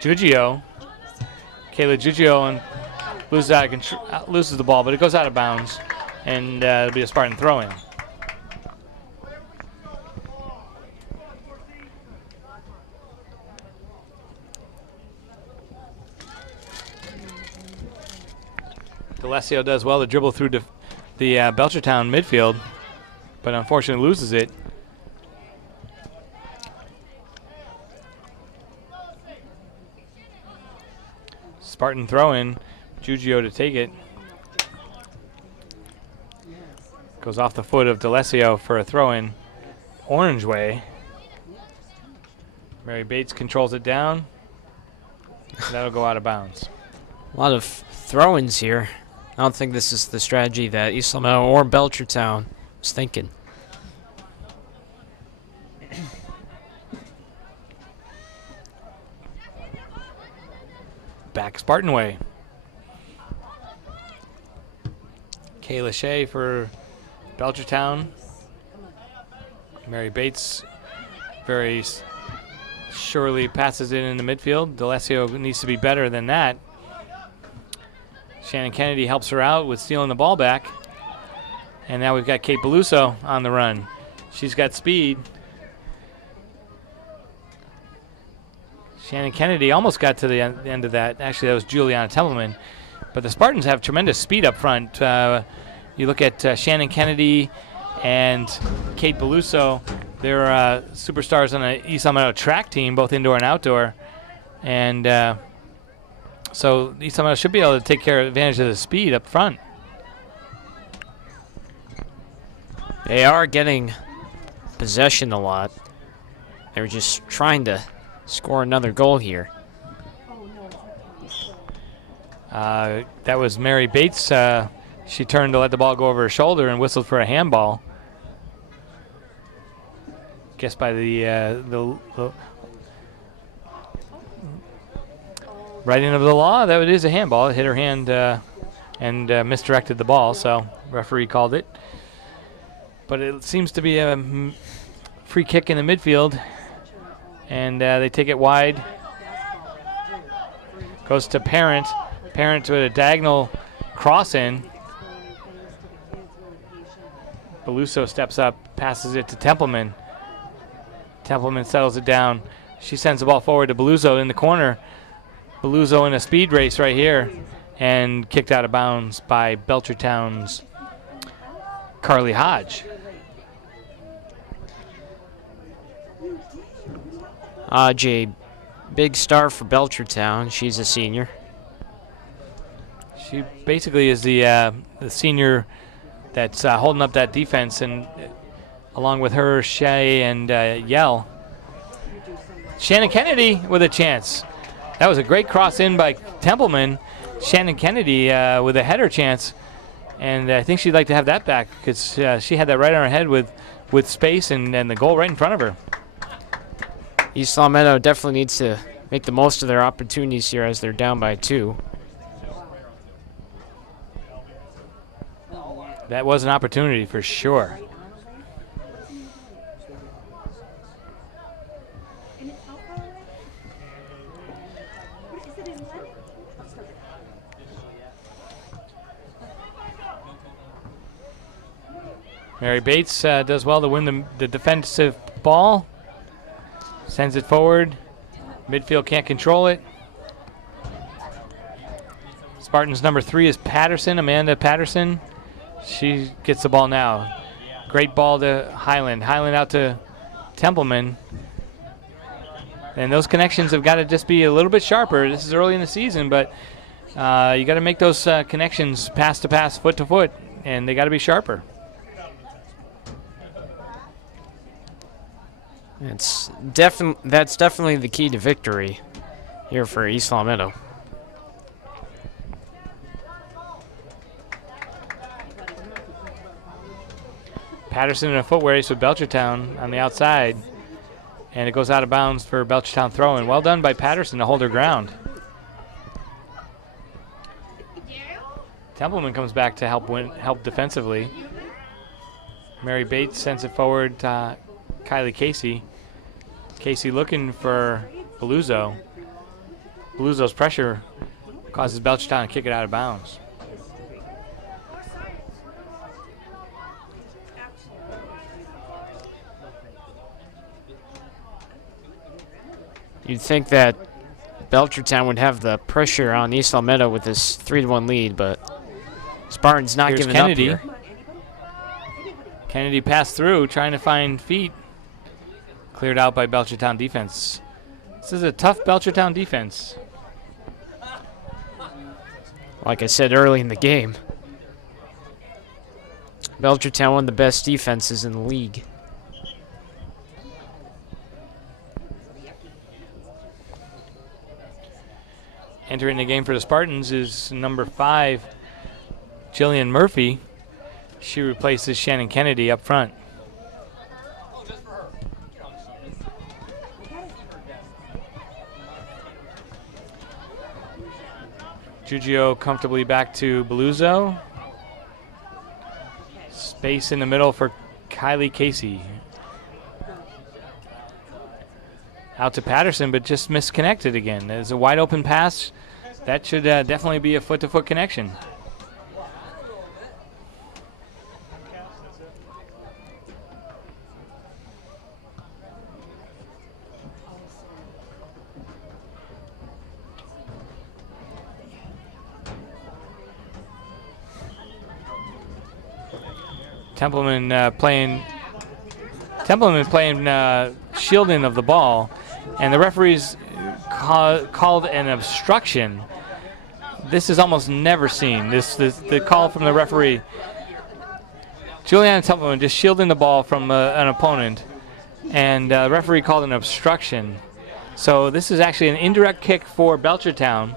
Giugio. Kayla Giugio and loses the ball, but it goes out of bounds, and it'll be a Spartan throw-in. D'Alessio does well to dribble through the Belchertown midfield, but unfortunately loses it. Spartan throw-in, Giugio to take it. Goes off the foot of D'Alessio for a throw-in. Orange way. Mary Bates controls it down. That'll go out of bounds. A lot of throw-ins here. I don't think this is the strategy that East Meadow or Belchertown was thinking. Back Spartan way. Kayla Shea for Belchertown. Mary Bates very Surely passes it in the midfield. D'Alessio needs to be better than that. Shannon Kennedy helps her out with stealing the ball back. And now we've got Kate Beluso on the run. She's got speed. Shannon Kennedy almost got to the end of that. Actually, that was Juliana Templeman. But the Spartans have tremendous speed up front. You look at Shannon Kennedy and Kate Beluso. They're superstars on the East Meadow track team, both indoor and outdoor. And so East Meadow should be able to take advantage of the speed up front. They are getting possession a lot. They're just trying to score another goal here. That was Mary Bates. She turned to let the ball go over her shoulder and whistled for a handball. Guess by the writing of the law, that it is a handball. It hit her hand and misdirected the ball, so referee called it. But it seems to be a free kick in the midfield, and they take it wide. Goes to Parent. Parent with a diagonal cross in. Beluso steps up, passes it to Templeman. Templeman settles it down. She sends the ball forward to Beluso in the corner. Beluso in a speed race right here, and kicked out of bounds by Belchertown's Carly Hodge. Hodge, a big star for Belchertown. She's a senior. She basically is the senior that's holding up that defense, and along with her, Shea and Yell. Shannon Kennedy with a chance. That was a great cross in by Templeman. Shannon Kennedy with a header chance, and I think she'd like to have that back because she had that right on her head with space and the goal right in front of her. East Meadow definitely needs to make the most of their opportunities here as they're down by 2. That was an opportunity for sure. Mary Bates does well to win the defensive ball. Sends it forward. Midfield can't control it. Spartans number 3 is Patterson, Amanda Patterson. She gets the ball now. Great ball to Highland. Highland out to Templeman. And those connections have got to just be a little bit sharper. This is early in the season, but you got to make those connections pass to pass, foot to foot, and they got to be sharper. That's definitely the key to victory here for East Meadow. Patterson in a foot race with Belchertown on the outside, and it goes out of bounds for Belchertown throw-in. Well done by Patterson to hold her ground. Templeman comes back to help defensively. Mary Bates sends it forward to Kylie Casey. Casey looking for Beluso. Beluso's pressure causes Belchertown to kick it out of bounds. You'd think that Belchertown would have the pressure on East Meadow with this 3-1 lead, but Spartans not Here's giving Kennedy. up here. Kennedy passed through, trying to find feet. Cleared out by Belchertown defense. This is a tough Belchertown defense. Like I said early in the game, Belchertown one of the best defenses in the league. Entering the game for the Spartans is number 5, Jillian Murphy. She replaces Shannon Kennedy up front. Giugio comfortably back to Beluso. Space in the middle for Kylie Casey. Out to Patterson, but just misconnected again. There's a wide open pass. That should definitely be a foot-to-foot connection. Templeman playing shielding of the ball, and the referees called an obstruction. This is almost never seen. The call from the referee. Juliana Templeman just shielding the ball from an opponent, and the referee called an obstruction. So this is actually an indirect kick for Belchertown.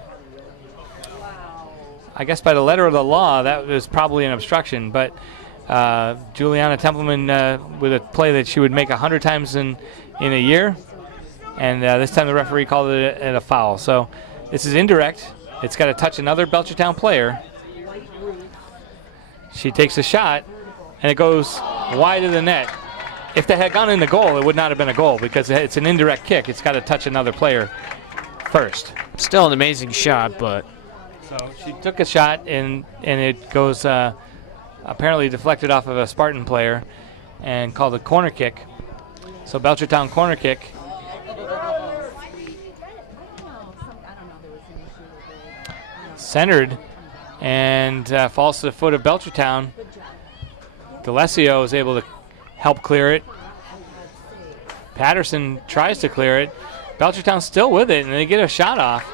I guess by the letter of the law, that was probably an obstruction, but Juliana Templeman with a play that she would make 100 times in a year, and this time the referee called it a foul. So this is indirect. It's got to touch another Belchertown player. She takes a shot, and it goes wide of the net. If that had gone in the goal, it would not have been a goal because it's an indirect kick. It's got to touch another player first. Still an amazing shot, but... So she took a shot, and it goes... apparently deflected off of a Spartan player and called a corner kick. So Belchertown corner kick. Centered and falls to the foot of Belchertown. D'Alessio is able to help clear it. Patterson tries to clear it. Belchertown still with it, and they get a shot off.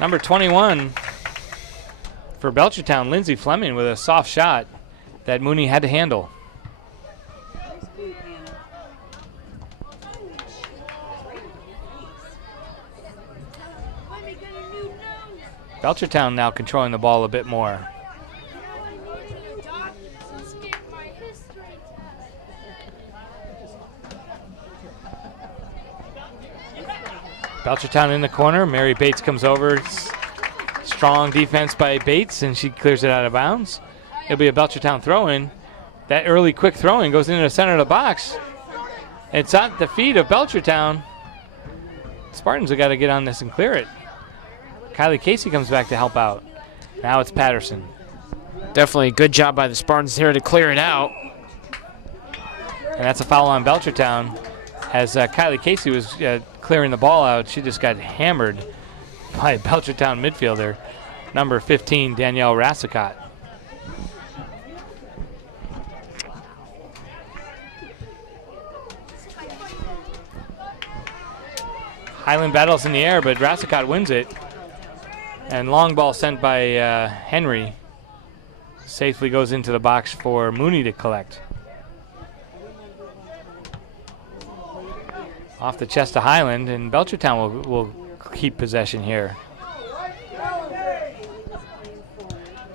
Number 21 for Belchertown, Lindsay Fleming, with a soft shot that Mooney had to handle. Belchertown now controlling the ball a bit more. Belchertown in the corner. Mary Bates comes over. Strong defense by Bates, and she clears it out of bounds. It'll be a Belchertown throw-in. That early quick throw-in goes into the center of the box. It's at the feet of Belchertown. Spartans have got to get on this and clear it. Kylie Casey comes back to help out. Now it's Patterson. Definitely a good job by the Spartans here to clear it out. And that's a foul on Belchertown. As Kylie Casey was clearing the ball out, she just got hammered by a Belchertown midfielder, number 15, Danielle Rassicott. Highland battles in the air, but Rassicott wins it. And long ball sent by Henry safely goes into the box for Mooney to collect. Off the chest of Highland, and Belchertown will keep possession here.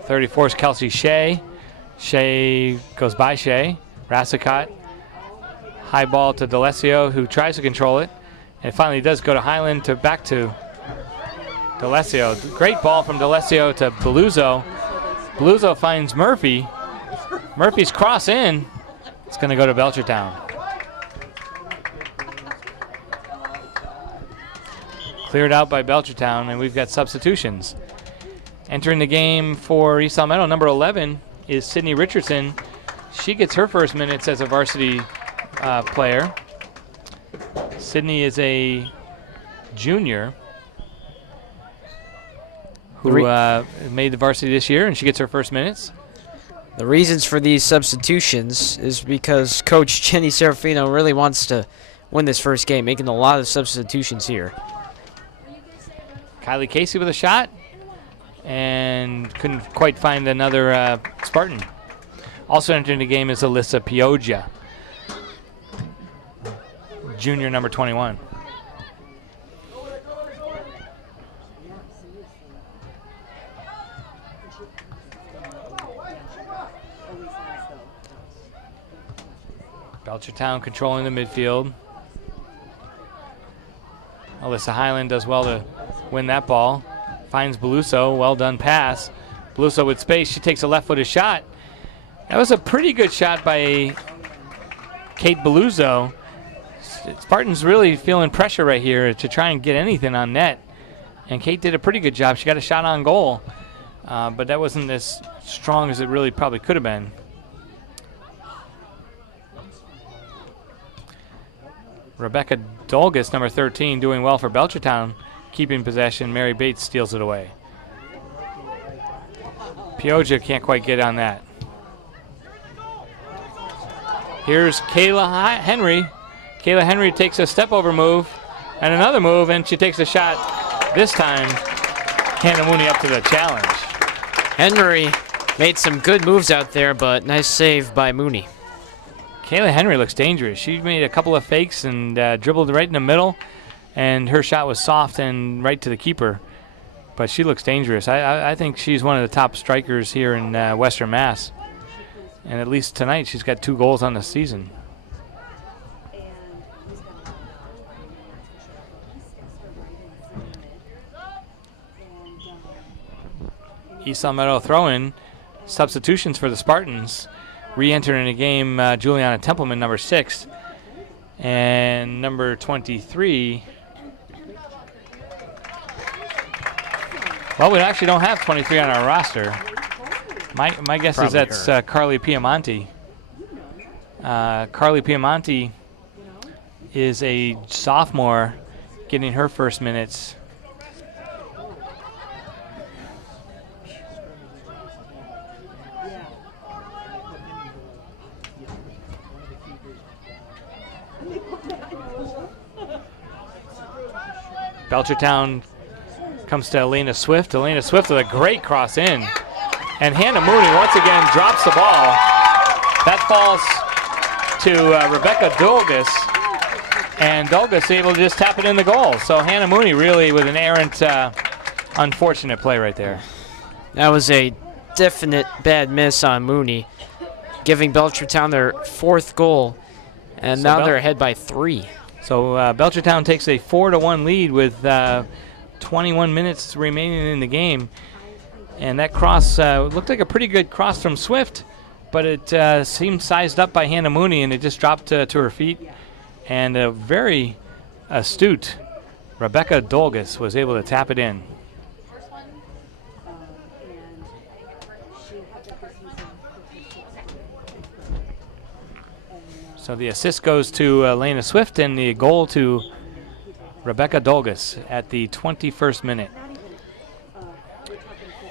34 is Kelsey Shea. Shea goes by Shea. Rassicott. High ball to D'Alessio, who tries to control it. And finally does go to Highland back to D'Alessio. Great ball from D'Alessio to Beluzzo. Beluzzo finds Murphy. Murphy's cross in. It's going to go to Belchertown. Cleared out by Belchertown, and we've got substitutions. Entering the game for East Meadow, number 11 is Sydney Richardson. She gets her first minutes as a varsity player. Sydney is a junior who made the varsity this year, and she gets her first minutes. The reasons for these substitutions is because Coach Jenny Serafino really wants to win this first game, making a lot of substitutions here. Kylie Casey with a shot, and couldn't quite find another Spartan. Also entering the game is Alyssa Pioggia, junior number 21. Belchertown controlling the midfield. Alyssa Highland does well to win that ball. Finds Beluso, well done pass. Beluso with space, she takes a left-footed shot. That was a pretty good shot by Kate Beluso. Spartans really feeling pressure right here to try and get anything on net. And Kate did a pretty good job. She got a shot on goal, but that wasn't as strong as it really probably could have been. Rebecca Dolgus, number 13, doing well for Belchertown, keeping possession. Mary Bates steals it away. Peoja can't quite get on that. Here's Kayla Henry. Kayla Henry takes a step-over move and another move, and she takes a shot. This time, Hannah Mooney up to the challenge. Henry made some good moves out there, but nice save by Mooney. Kayla Henry looks dangerous. She made a couple of fakes and dribbled right in the middle, and her shot was soft and right to the keeper. But she looks dangerous. I think she's one of the top strikers here in Western Mass. And at least tonight, she's got 2 goals on the season. East Meadow throw-in. Substitutions for the Spartans. Re-entering the game, Juliana Templeman, number 6. And number 23. Well, we actually don't have 23 on our roster. My guess is that's Carly Piemonte. Carly Piemonte is a sophomore getting her first minutes. Belchertown comes to Elena Swift. Elena Swift with a great cross in. And Hannah Mooney once again drops the ball. That falls to Rebecca Dolgus. And Dolgus able to just tap it in the goal. So Hannah Mooney really with an errant, unfortunate play right there. That was a definite bad miss on Mooney, giving Belchertown their 4th goal. And now they're ahead by 3. So Belchertown takes a 4-1 lead with 21 minutes remaining in the game. And that cross looked like a pretty good cross from Swift, but it seemed sized up by Hannah Mooney, and it just dropped to her feet. And a very astute Rebecca Dolgus was able to tap it in. So the assist goes to Elena Swift, and the goal to Rebecca Dolgus at the 21st minute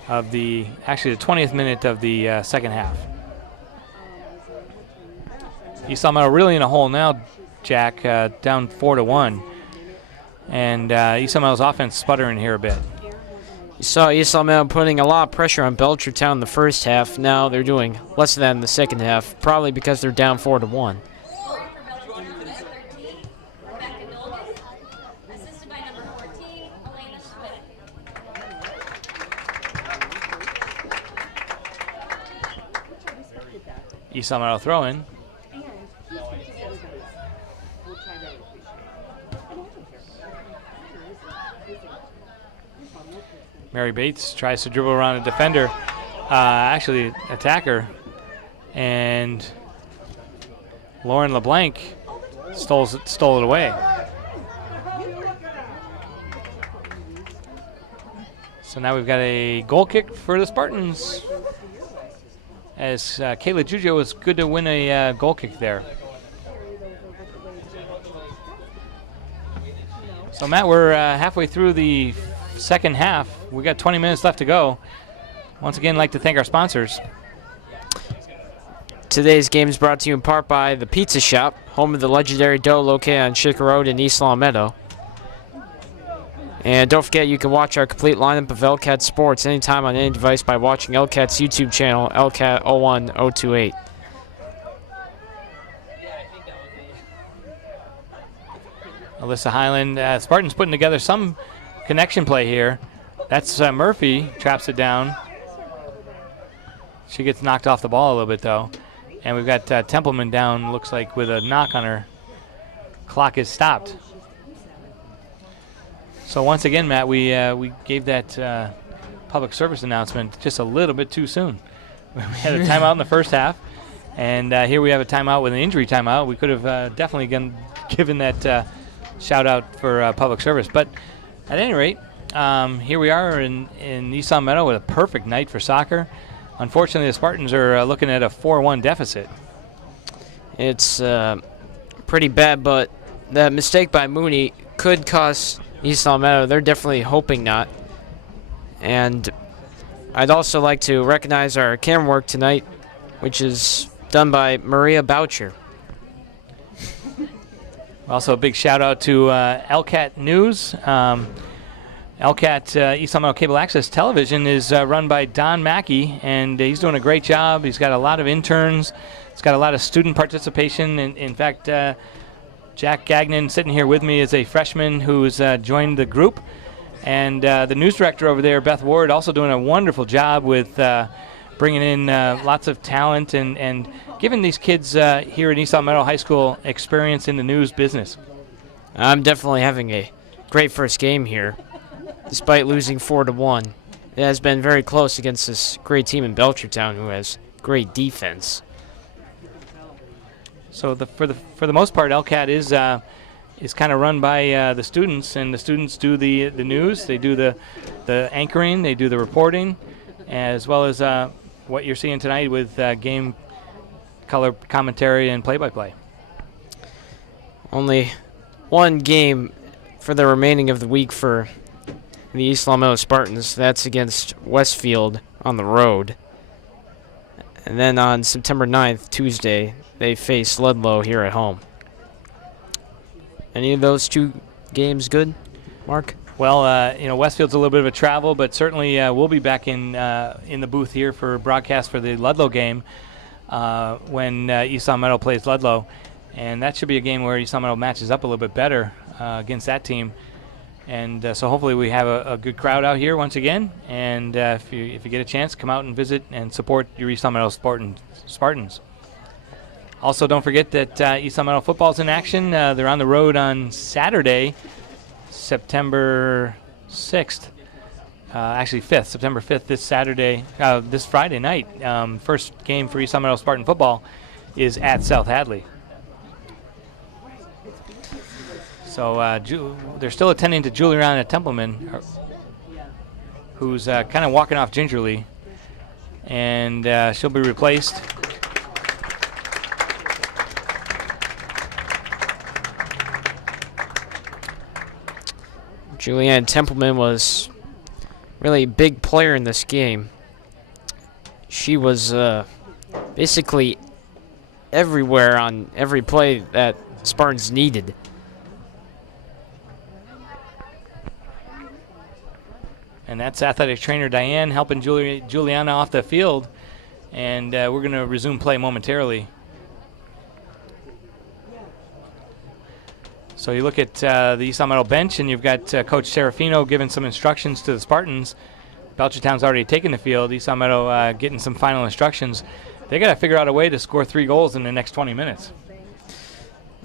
of the 20th minute of the second half. East Meadow really in a hole now, Jack, down 4-1. And East Meadow's offense sputtering here a bit. You saw East Meadow putting a lot of pressure on Belchertown in the first half. Now they're doing less than that in the second half, probably because they're down 4-1. East Meadow throw in. Mary Bates tries to dribble around a defender, actually attacker, and Lauren LeBlanc stole it away. So now we've got a goal kick for the Spartans, as Kayla Jujo was good to win a goal kick there. So Matt, we're halfway through the second half. We got 20 minutes left to go. Once again, I'd like to thank our sponsors. Today's game is brought to you in part by The Pizza Shop, home of the legendary dough located on Chick Road in East Long Meadow. And don't forget, you can watch our complete lineup of LCAT Sports anytime on any device by watching LCAT's YouTube channel, LCAT 01028. Alyssa Highland, Spartans putting together some connection play here. That's Murphy, traps it down. She gets knocked off the ball a little bit, though. And we've got Templeman down, looks like, with a knock on her. Clock is stopped. So once again, Matt, we gave that public service announcement just a little bit too soon. We had a timeout in the first half, and here we have a timeout with an injury timeout. We could have definitely given that shout out for public service. But at any rate, here we are in East Long Meadow with a perfect night for soccer. Unfortunately, the Spartans are looking at a 4-1 deficit. It's pretty bad, but that mistake by Mooney could cost East Long Meadow. They're definitely hoping not. And I'd also like to recognize our camera work tonight, which is done by Maria Boucher. Also, a big shout out to LCAT News. LCAT East Long Meadow Cable Access Television is run by Don Mackey, and he's doing a great job. He's got a lot of interns. It's got a lot of student participation. In fact, Jack Gagnon sitting here with me is a freshman who's joined the group. And the news director over there, Beth Ward, also doing a wonderful job with bringing in lots of talent and giving these kids here at East Long Meadow High School experience in the news business. I'm definitely having a great first game here, despite losing 4-1. It has been very close against this great team in Belchertown, who has great defense. So for the most part, LCAT is kind of run by the students, and the students do the news, they do the anchoring, they do the reporting, as well as what you're seeing tonight with game color commentary and play-by-play. Only one game for the remaining of the week for the East Long Meadow Spartans. That's against Westfield on the road. And then on September 9th, Tuesday, they face Ludlow here at home. Any of those two games good, Mark? Well, Westfield's a little bit of a travel, but certainly we'll be back in the booth here for broadcast for the Ludlow game when East Long Meadow plays Ludlow. And that should be a game where East Long Meadow matches up a little bit better against that team. And so hopefully we have a good crowd out here once again. And if you get a chance, come out and visit and support your East Long Meadow Spartans. Also, don't forget that East Long Meadow football's in action. They're on the road on Saturday, September 6th. Actually 5th, September 5th, this Friday night. First game for East Long Meadow Spartan football is at South Hadley. So they're still attending to Juliana Templeman, who's kind of walking off gingerly, and she'll be replaced. Julianne Templeman was really a big player in this game. She was basically everywhere on every play that Spartans needed. And that's athletic trainer Diane helping Juliana off the field. And we're going to resume play momentarily. So you look at the East Long Meadow bench, and you've got Coach Serafino giving some instructions to the Spartans. Belchertown's already taken the field. East Long Meadow getting some final instructions. They got to figure out a way to score 3 goals in the next 20 minutes.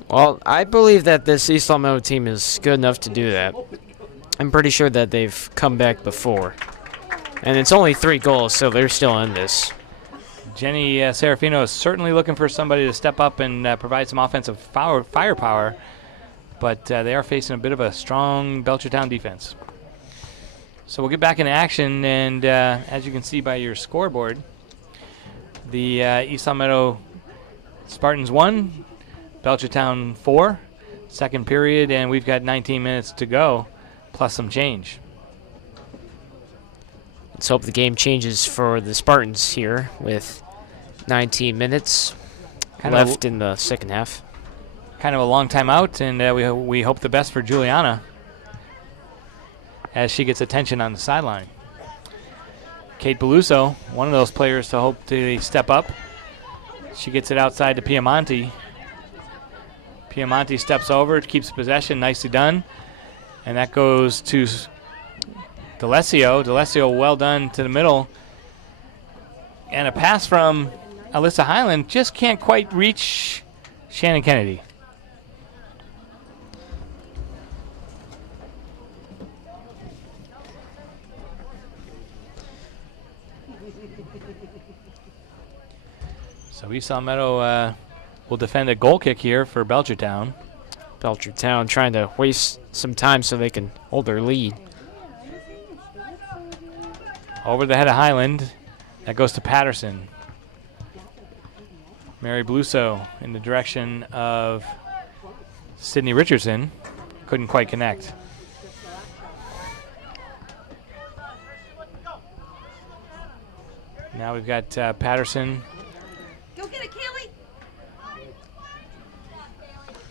Well, I believe that this East Long Meadow team is good enough to do that. I'm pretty sure that they've come back before. And it's only 3 goals, so they're still in this. Jenny Serafino is certainly looking for somebody to step up and provide some offensive firepower. But they are facing a bit of a strong Belchertown defense. So we'll get back into action, and as you can see by your scoreboard, the East Long Meadow Spartans 1, Belchertown 4, second period, and we've got 19 minutes to go, plus some change. Let's hope the game changes for the Spartans here with 19 minutes left in the second half. Kind of a long time out, and we hope the best for Juliana as she gets attention on the sideline. Kate Beluso, one of those players to hope to step up. She gets it outside to Piemonte. Piemonte steps over, keeps possession, nicely done. And that goes to D'Alessio. D'Alessio well done to the middle. And a pass from Alyssa Highland just can't quite reach Shannon Kennedy. So East Long Meadow will defend a goal kick here for Belchertown. Belchertown trying to waste some time so they can hold their lead. Over the head of Highland. That goes to Patterson. Mary Bluso in the direction of Sydney Richardson. Couldn't quite connect. Now we've got Patterson. Go get it, Kaylee.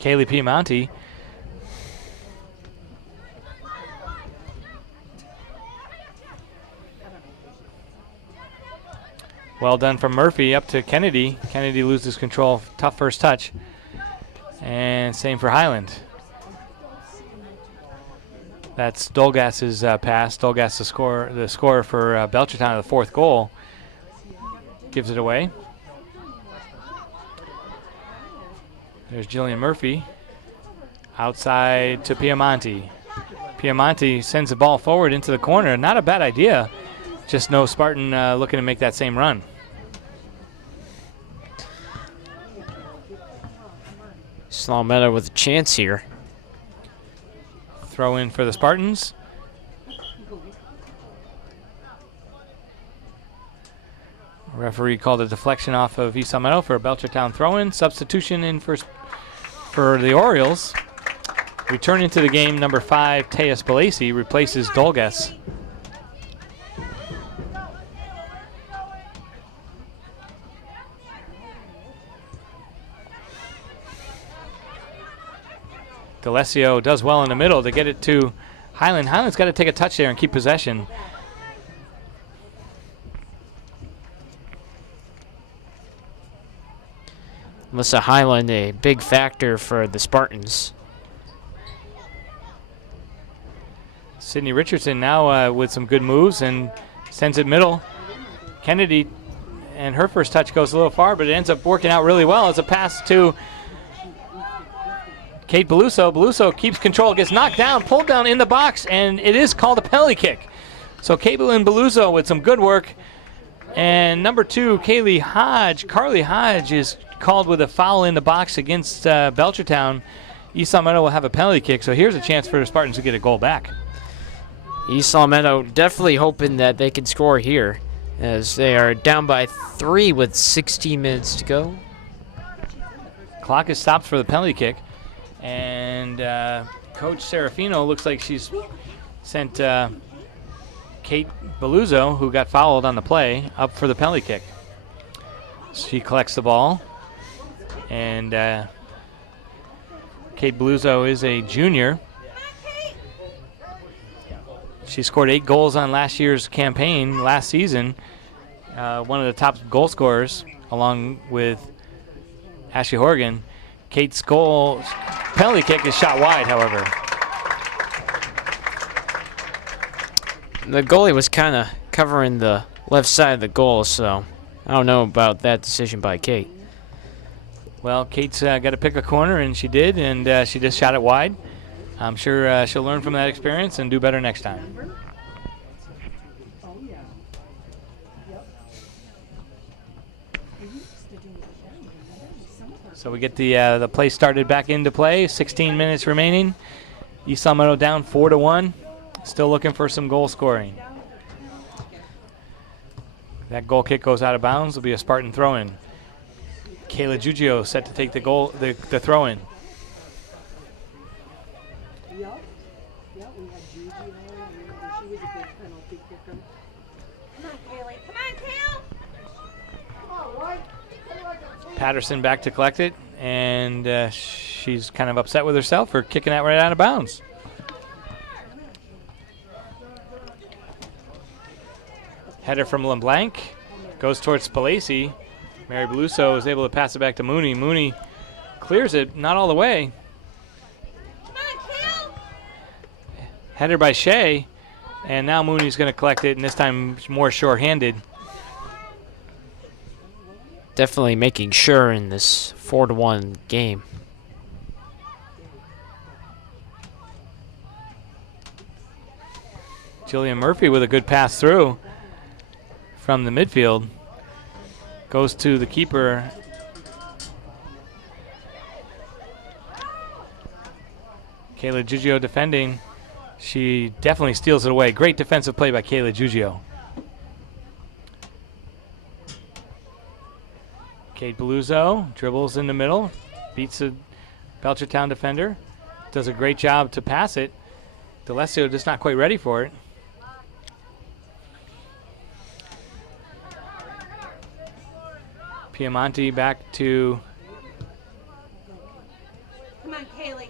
Kaylee Piemonte. Well done from Murphy up to Kennedy. Kennedy loses control. Tough first touch. And same for Highland. That's Dolgas's pass. Dolgas the scorer for Belchertown, the fourth goal. Gives it away. There's Jillian Murphy. Outside to Piemonte. Piemonte sends the ball forward into the corner. Not a bad idea. Just no Spartan looking to make that same run. Slow Meadow with a chance here. Throw in for the Spartans. Referee called a deflection off of East Meadow for a Belchertown throw-in. Substitution in for the Orioles. Return into the game, number 5, Tejas Balasi replaces Dolgas. D'Alessio does well in the middle to get it to Highland. Highland's got to take a touch there and keep possession. Melissa Highland, a big factor for the Spartans. Sydney Richardson now with some good moves and sends it middle. Kennedy, and her first touch goes a little far, but it ends up working out really well. It's a pass to Kate Beluso. Beluso keeps control, gets knocked down, pulled down in the box, and it is called a penalty kick. So Caitlin Beluso with some good work. And number 2, Carly Hodge is called with a foul in the box against Belchertown. East Meadow will have a penalty kick, so here's a chance for the Spartans to get a goal back. East Meadow definitely hoping that they can score here, as they are down by 3 with 16 minutes to go. Clock is stopped for the penalty kick, and Coach Serafino looks like she's sent Kate Beluso, who got fouled on the play, up for the penalty kick. She collects the ball, and Kate Beluso is a junior. She scored 8 goals on last year's campaign, last season. One of the top goal scorers, along with Ashley Horgan. Kate's goal, penalty kick is shot wide, however. The goalie was kind of covering the left side of the goal, so I don't know about that decision by Kate. Well, Kate's got to pick a corner, and she did, and she just shot it wide. I'm sure she'll learn from that experience and do better next time. So we get the play started back into play. 16 minutes remaining. East Meadow down 4-1. Still looking for some goal scoring. That goal kick goes out of bounds. Will be a Spartan throw-in. Kayla Giugio set to take the throw-in. Patterson back to collect it, and she's kind of upset with herself for kicking that right out of bounds. Header from LeBlanc goes towards Spalacy. Mary Beluso is able to pass it back to Mooney. Mooney clears it, not all the way. Header by Shea, and now Mooney's going to collect it, and this time more short-handed. Definitely making sure in this 4-1 game. Jillian Murphy with a good pass through from the midfield. Goes to the keeper. Kayla Giugio defending. She definitely steals it away. Great defensive play by Kayla Giugio. Kate Beluzzo dribbles in the middle, beats a Belchertown defender, does a great job to pass it. D'Alessio just not quite ready for it. Piemonte back to Come on, Kaylee.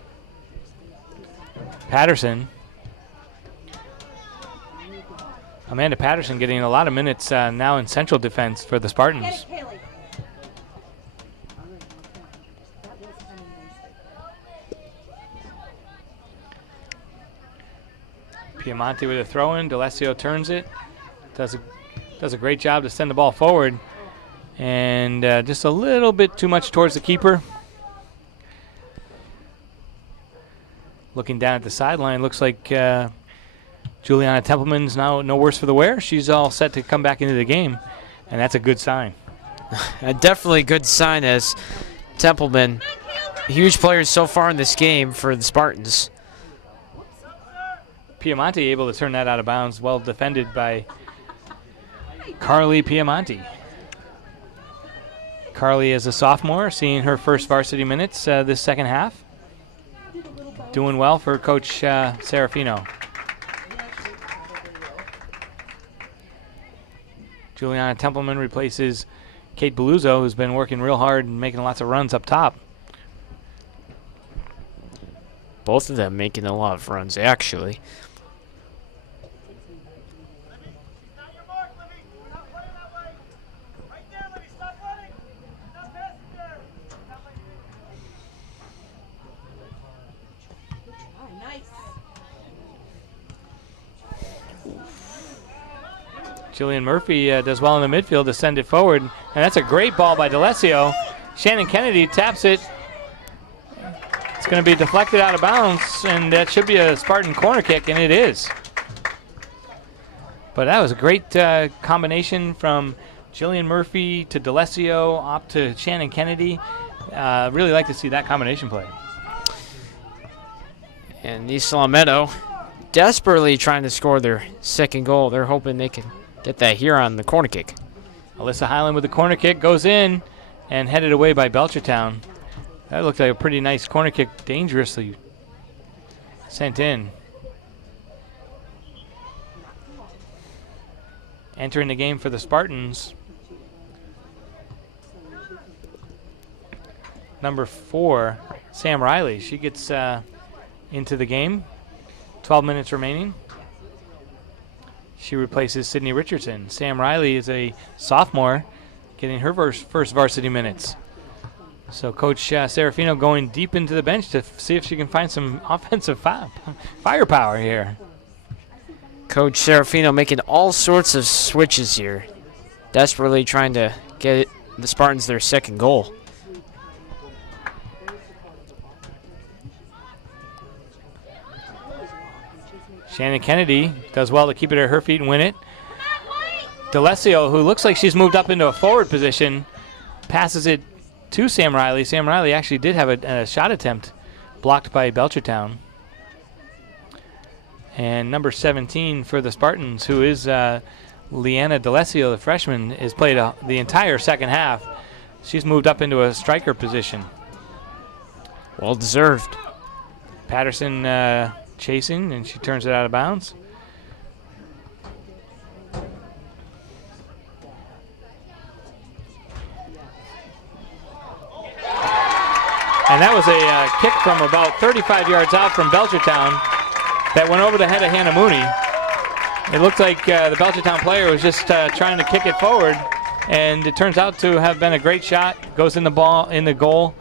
Patterson. Amanda Patterson getting a lot of minutes now in central defense for the Get Spartans. it, Kaylee. Piemonte with a throw-in. D'Alessio turns it. Does a great job to send the ball forward. And just a little bit too much towards the keeper. Looking down at the sideline, looks like Juliana Templeman's now no worse for the wear. She's all set to come back into the game, and that's a good sign. A definitely good sign, as Templeman, huge players so far in this game for the Spartans. Piemonte able to turn that out of bounds. Well defended by Carly Piemonte. Carly is a sophomore, seeing her first varsity minutes this second half. Doing well for Coach Serafino. Juliana Templeman replaces Kate Beluzzo, who's been working real hard and making lots of runs up top. Both of them making a lot of runs, actually. Jillian Murphy does well in the midfield to send it forward. And that's a great ball by D'Alessio. Shannon Kennedy taps it. It's going to be deflected out of bounds, and that should be a Spartan corner kick, and it is. But that was a great combination from Jillian Murphy to D'Alessio up to Shannon Kennedy. Really like to see that combination play. And East Long Meadow desperately trying to score their second goal. They're hoping they can get that here on the corner kick. Alyssa Highland with the corner kick goes in and headed away by Belchertown. That looked like a pretty nice corner kick, dangerously sent in. Entering the game for the Spartans, number 4, Sam Riley. She gets into the game. 12 minutes remaining. She replaces Sydney Richardson. Sam Riley is a sophomore, getting her first varsity minutes. So Coach Serafino going deep into the bench to see if she can find some offensive firepower here. Coach Serafino making all sorts of switches here, desperately trying to get the Spartans their second goal. Shannon Kennedy does well to keep it at her feet and win it. D'Alessio, who looks like she's moved up into a forward position, passes it to Sam Riley. Sam Riley actually did have a shot attempt blocked by Belchertown. And number 17 for the Spartans, who is Leanna D'Alessio, the freshman, has played the entire second half. She's moved up into a striker position. Well deserved. Patterson chasing, and she turns it out of bounds. And that was a kick from about 35 yards out from Belchertown that went over the head of Hannah Mooney. It looked like the Belchertown player was just trying to kick it forward, and it turns out to have been a great shot. Goes in the goal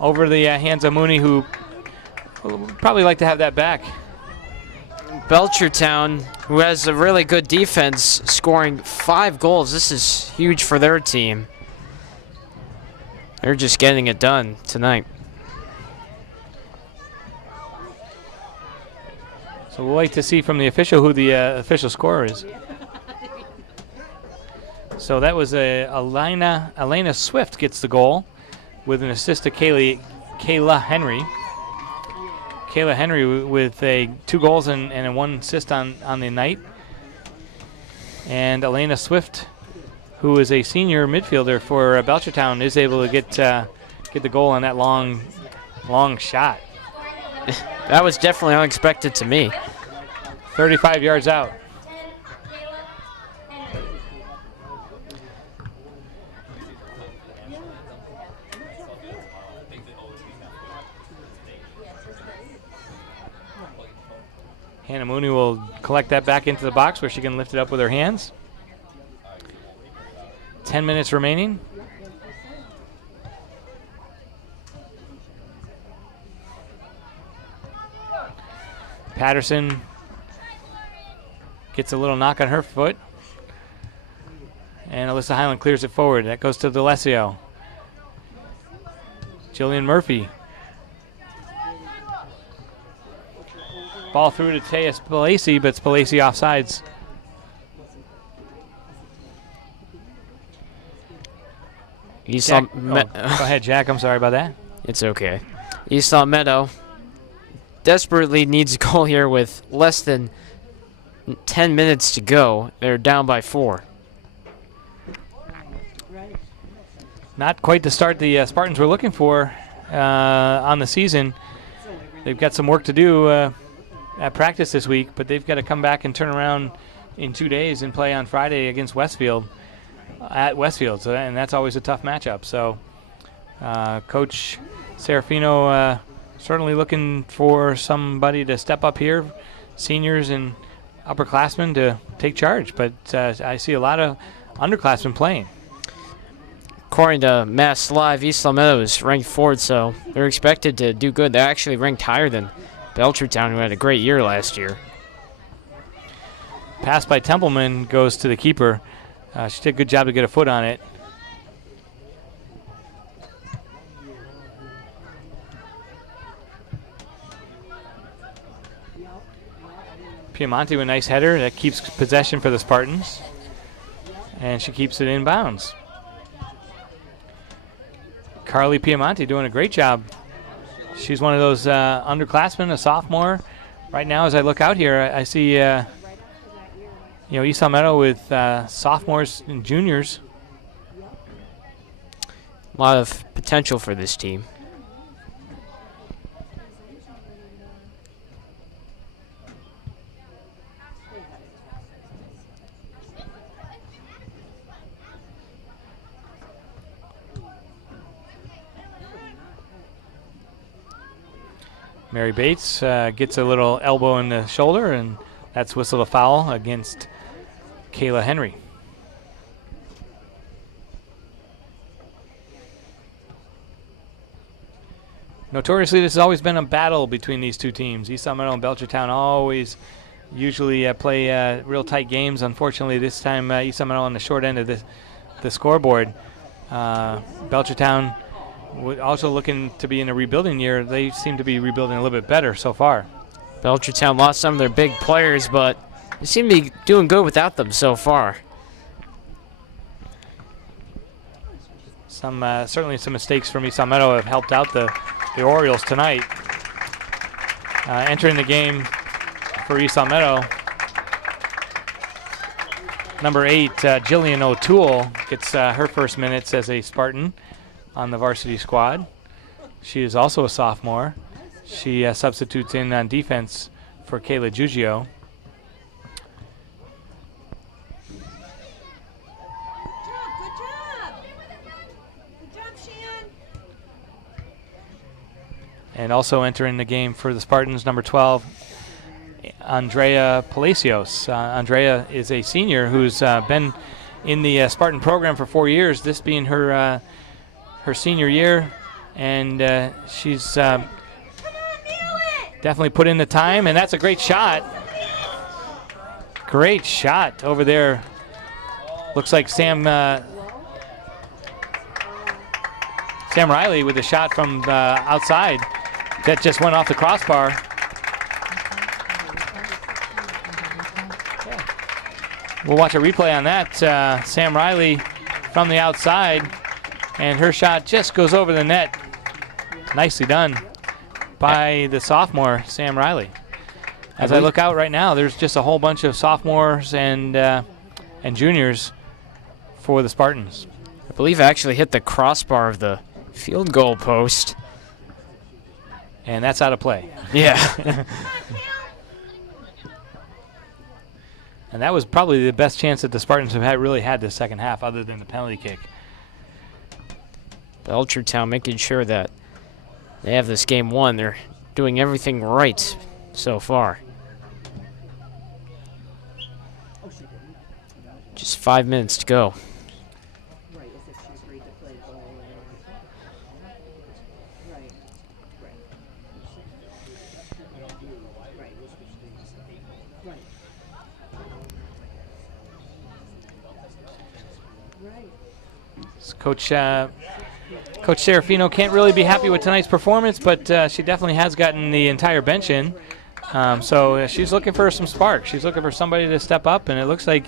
over the hands of Mooney, who would probably like to have that back. Belchertown, who has a really good defense, scoring 5 goals. This is huge for their team. They're just getting it done tonight. So we'll wait to see from the official who the official scorer is. So that was Elena Swift gets the goal with an assist to Kayla Henry. Kayla Henry with 2 goals and a 1 assist on the night. And Elena Swift, who is a senior midfielder for Belchertown, is able to get the goal on that long shot. That was definitely unexpected to me. 35 yards out. Hannah Mooney will collect that back into the box where she can lift it up with her hands. 10 minutes remaining. Patterson gets a little knock on her foot. And Alyssa Highland clears it forward. That goes to D'Alessio. Jillian Murphy. Ball through to Taya Spalacy, but Spalacy offsides. Jack, go ahead, Jack. I'm sorry about that. It's okay. East Long Meadow desperately needs a goal here with less than 10 minutes to go. They're down by 4. Not quite the start the Spartans were looking for on the season. They've got some work to do at practice this week, but they've got to come back and turn around in 2 days and play on Friday against Westfield at Westfield. So, and that's always a tough matchup. So Coach Serafino certainly looking for somebody to step up here, seniors and upperclassmen to take charge. But I see a lot of underclassmen playing. According to Mass Live, East Long Meadow is ranked 4th, so they're expected to do good. They're actually ranked higher than Belchertown, who had a great year last year. Pass by Templeman goes to the keeper. She did a good job to get a foot on it. Piemonte with a nice header. That keeps possession for the Spartans. And she keeps it in bounds. Carly Piemonte doing a great job. She's one of those underclassmen, a sophomore. Right now, as I look out here, I see East Long Meadow with sophomores and juniors. A lot of potential for this team. Mary Bates gets a little elbow in the shoulder, and that's whistled a foul against Kayla Henry. Notoriously, this has always been a battle between these two teams. East Long Meadow and Belchertown always usually play real tight games. Unfortunately, this time East Long Meadow on the short end of the scoreboard. Belchertown also looking to be in a rebuilding year. They seem to be rebuilding a little bit better so far. Belchertown lost some of their big players, but they seem to be doing good without them so far. Certainly some mistakes from East Long Meadow have helped out the Orioles tonight. Entering the game for East Long Meadow, number 8, Jillian O'Toole gets her first minutes as a Spartan on the varsity squad. She is also a sophomore. She substitutes in on defense for Kayla Giugio. Good job. Good job, Shan. And also entering the game for the Spartans, number 12, Andrea Palacios. Andrea is a senior who's been in the Spartan program for 4 years, this being her senior year, and she's definitely put in the time, and that's a great shot. Great shot over there. Looks like Sam Riley with a shot from outside. That just went off the crossbar. We'll watch a replay on that. Sam Riley from the outside, and her shot just goes over the net. Nicely done by the sophomore, Sam Riley. As I look out right now, there's just a whole bunch of sophomores and juniors for the Spartans. I believe I actually hit the crossbar of the field goal post. And that's out of play. Yeah. And that was probably the best chance that the Spartans have really had this second half, other than the penalty kick. Belchertown making sure that they have this game won. They're doing everything right so far. Just 5 minutes to go. Coach Serafino can't really be happy with tonight's performance, but she definitely has gotten the entire bench in. So she's looking for some spark. She's looking for somebody to step up, and it looks like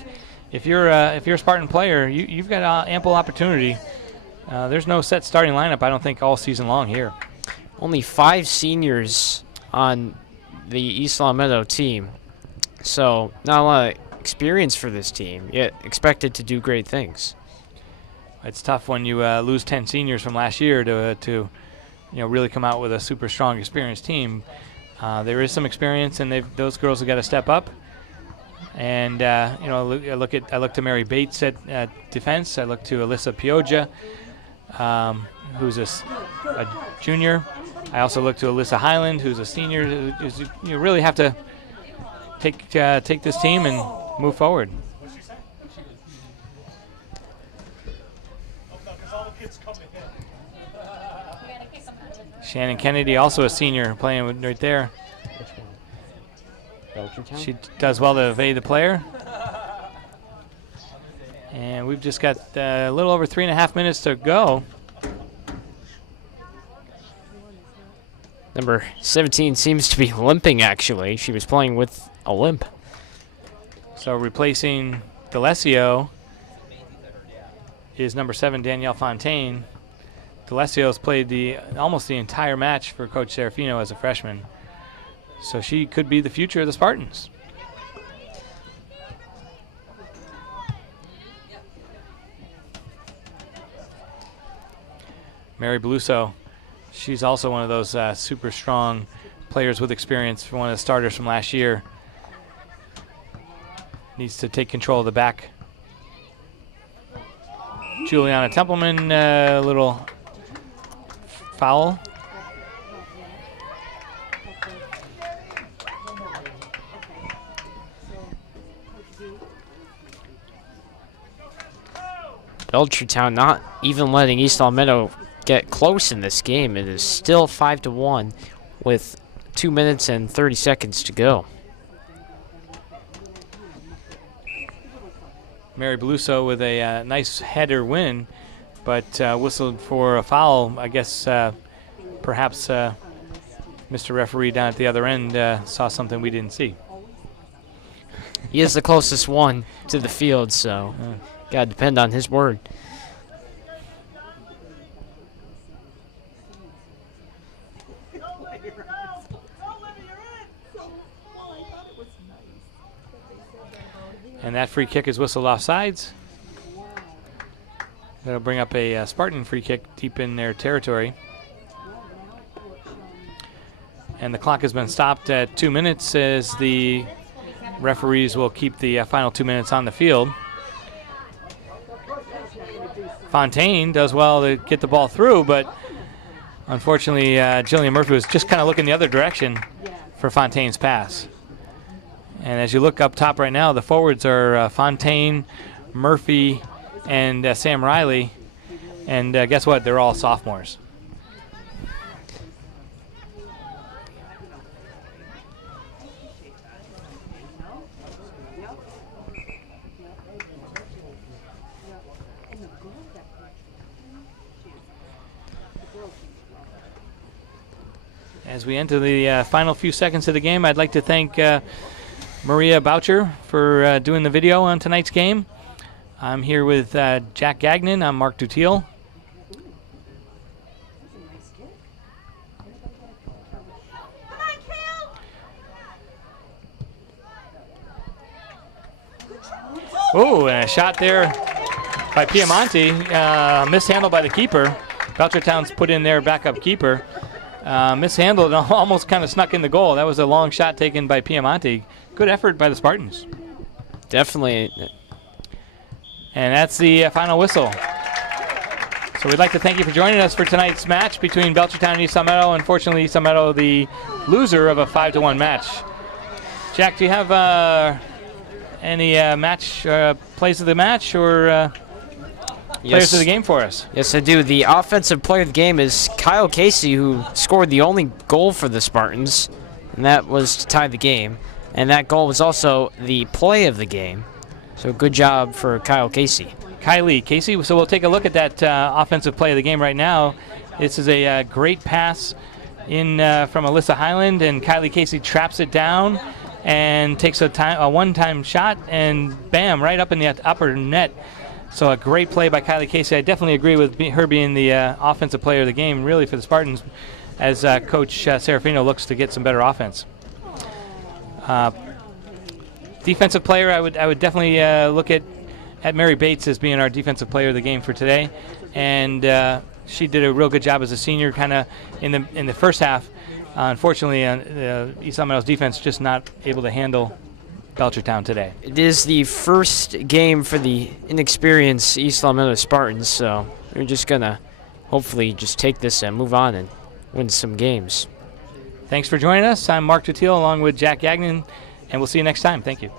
if you're a Spartan player, you've got ample opportunity. There's no set starting lineup, I don't think, all season long here. Only 5 seniors on the East Long Meadow team, so not a lot of experience for this team, yet expected to do great things. It's tough when you lose 10 seniors from last year to really come out with a super strong, experienced team. There is some experience, and those girls have got to step up. And I look to Mary Bates at defense. I look to Alyssa Pioja, who's a junior. I also look to Alyssa Highland, who's a senior. You really have to take this team and move forward. Shannon Kennedy, also a senior, playing right there. She does well to evade the player. And we've just got a little over 3.5 minutes to go. Number 17 seems to be limping, actually. She was playing with a limp. So replacing D'Alessio is number 7, Danielle Fontaine. D'Alessio's played almost the entire match for Coach Serafino as a freshman. So she could be the future of the Spartans. Mary Beluso, she's also one of those super strong players with experience, for one of the starters from last year. Needs to take control of the back. Juliana Templeman, a little foul. Belchertown not even letting East Long Meadow get close in this game. It is still 5-1 with 2 minutes and 30 seconds to go. Mary Beluso with a nice header win, but whistled for a foul. I guess perhaps Mr. Referee down at the other end saw something we didn't see. He is the closest one to the field, so gotta depend on his word. And that free kick is whistled off sides. That'll bring up a Spartan free kick deep in their territory. And the clock has been stopped at 2 minutes, as the referees will keep the final 2 minutes on the field. Fontaine does well to get the ball through, but unfortunately Jillian Murphy was just kind of looking the other direction for Fontaine's pass. And as you look up top right now, the forwards are Fontaine, Murphy, and Sam Riley. And guess what? They're all sophomores. As we enter the final few seconds of the game, I'd like to thank Maria Boucher for doing the video on tonight's game. I'm here with Jack Gagnon. I'm Mark Dutiel. Ooh, and a shot there by Piemonte. Mishandled by the keeper. Belchertown's put in their backup keeper. Mishandled and almost kind of snuck in the goal. That was a long shot taken by Piemonte. Good effort by the Spartans. Definitely. And that's the final whistle. So we'd like to thank you for joining us for tonight's match between Belchertown and East Meadow. Unfortunately, East Meadow, the loser of a 5-1 match. Jack, do you have any match plays of the match or players of the game for us? Yes, I do. The offensive player of the game is Kyle Casey, who scored the only goal for the Spartans, and that was to tie the game. And that goal was also the play of the game. So good job for Kyle Casey. Kylie Casey. So we'll take a look at that offensive play of the game right now. This is a great pass in from Alyssa Highland, and Kylie Casey traps it down and takes a one-time shot, and bam, right up in the upper net. So a great play by Kylie Casey. I definitely agree with her being the offensive player of the game, really, for the Spartans, as Coach Serafino looks to get some better offense. Defensive player, I would definitely look at Mary Bates as being our defensive player of the game for today, and she did a real good job as a senior, kind of in the first half. Unfortunately, East Meadow's defense just not able to handle Belchertown today. It is the first game for the inexperienced East Meadow Spartans, so we're just gonna hopefully just take this and move on and win some games. Thanks for joining us. I'm Mark Tutil along with Jack Gagnon, and we'll see you next time. Thank you.